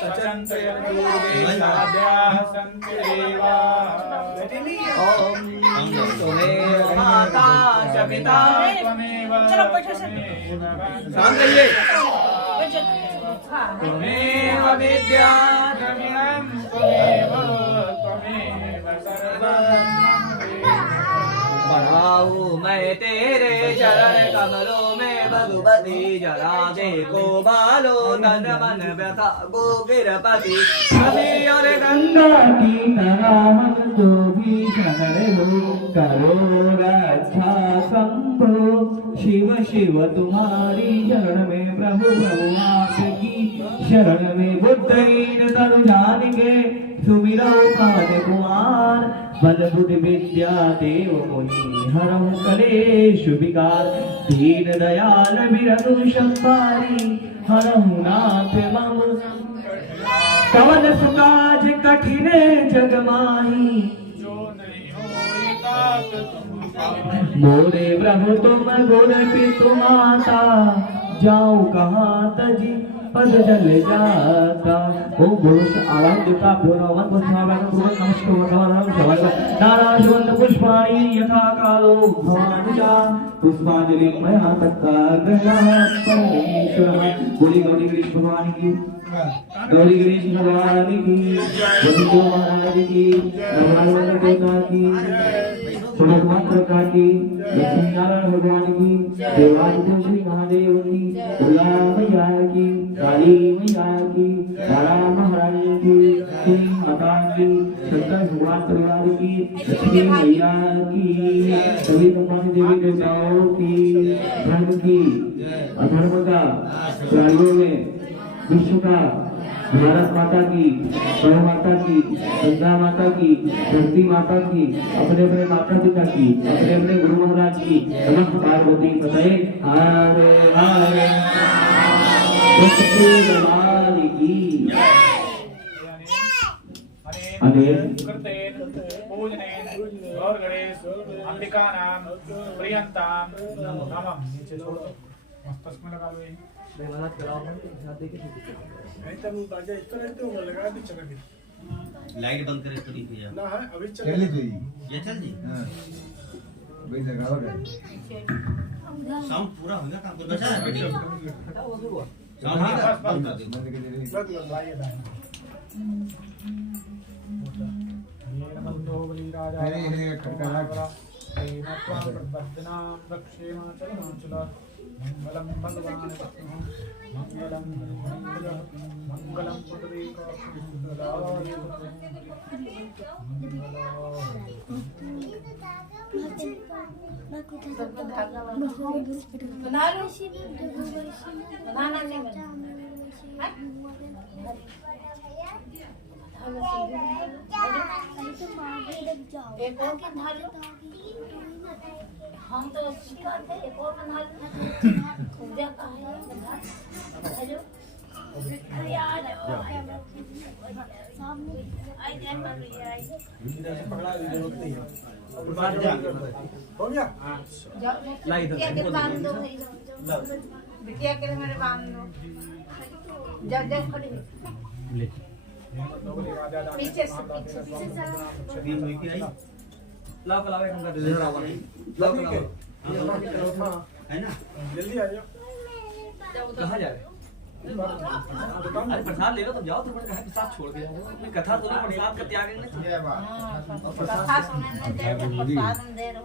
सचन्त्यपूर्वेशाद्याः सन्ति देवाः। ॐ त्वमेव माता च पिता त्वमेव त्वमेव विद्या द्रविणं त्वमेव त्वमेव सर्वं पढ़ाऊं मैं तेरे चरण कमलों में भगवती जरा देखो बालो तन मन व्यथा गो गिरपति कवि और गंगा गंगा की तरह हम जो भी शरण हो करो रक्षा शंभो शिव शिव तुम्हारी शरण में प्रभु प्रभु आपकी शरण में बुद्धहीन तनु जान के सुमिरो पाद कुमार बल बुद्धि विद्या देव मुनि हरहु कलेश विकार दीन दयाल बिरनु संपारी हरहु नाथ मम कवन सुकाज कठिन जग माही जो नहीं होई तात तुम पाओ। मोरे प्रभु तुम गुर पितु माता जाऊं कहाँ तजी पद जल जाता ओम गुरु से आवाज देता भोरवन पुष्पावरण गुरु नमस्कार भगवान नारायण सुगंध पुष्पाणि यथा कालो भवान जा पुष्पांजलि मया तत्ता गणात् परमेश्वरः बोली गौरी गणेश भगवान की गौरी गणेश भगवान की वसुदेव महाराज की भगवान देवता की सुरत मात्र का की लक्ष्मी नारायण भगवान की देवादिदेव श्री महादेव की दुर्गा मैया की काली मैया की तारा महाराज की सिंह माता की शंकर भगवान परिवार की लक्ष्मी मैया की सभी भगवान देवी देवताओं की धर्म की अधर्म का प्राणियों में विश्व का भारत माता की गौ माता की गंगा माता की धरती माता की अपने अपने माता पिता की अपने अपने गुरु महाराज की समस्त पार्वती पते हरे हरे भगवान की अनेन कृतेन पूजनेन गौर गणेश अंबिका नाम प्रियंताम नमः। नीचे छोड़ दो मस्तक में लगा लो ये। नहीं तब बाजा इस तरह से होगा लगा दी चला गई लाइट बंद करे तो नहीं ना है अभी चल चल जी ये चल जी हां भाई लगाओगे साउंड पूरा हो गया काम बचा है बेटी साउंड बस बंद कर दो बस लाइए दाएं ये नमो बलि राजा अरे ये खटका लगा। बद्दनाम दक्षिणाचलमाचल मंगलम भगवान विष्णु मंगलम मंगलम पुंडरीकाक्षदाय हम तो सिखाते एक और बना पूजा का है हेलो अरे आ जाओ सामने आई जाए पर आई पकड़ा दी जरूरत नहीं है हो गया बिटिया के बांध दो बिटिया के मेरे बांध दो जब जब खड़ी पीछे से छवि हुई की आई लाओ कलावे हम कर दे रहा लाओ कलावे है ना जल्दी आ जाओ कहाँ जा रहे अरे प्रसाद ले लो तो जाओ, तो मैंने कहा प्रसाद छोड़ के जाओ, मैं कथा सुनी प्रसाद का त्याग नहीं। कथा सुनने दे प्रसाद दे रहे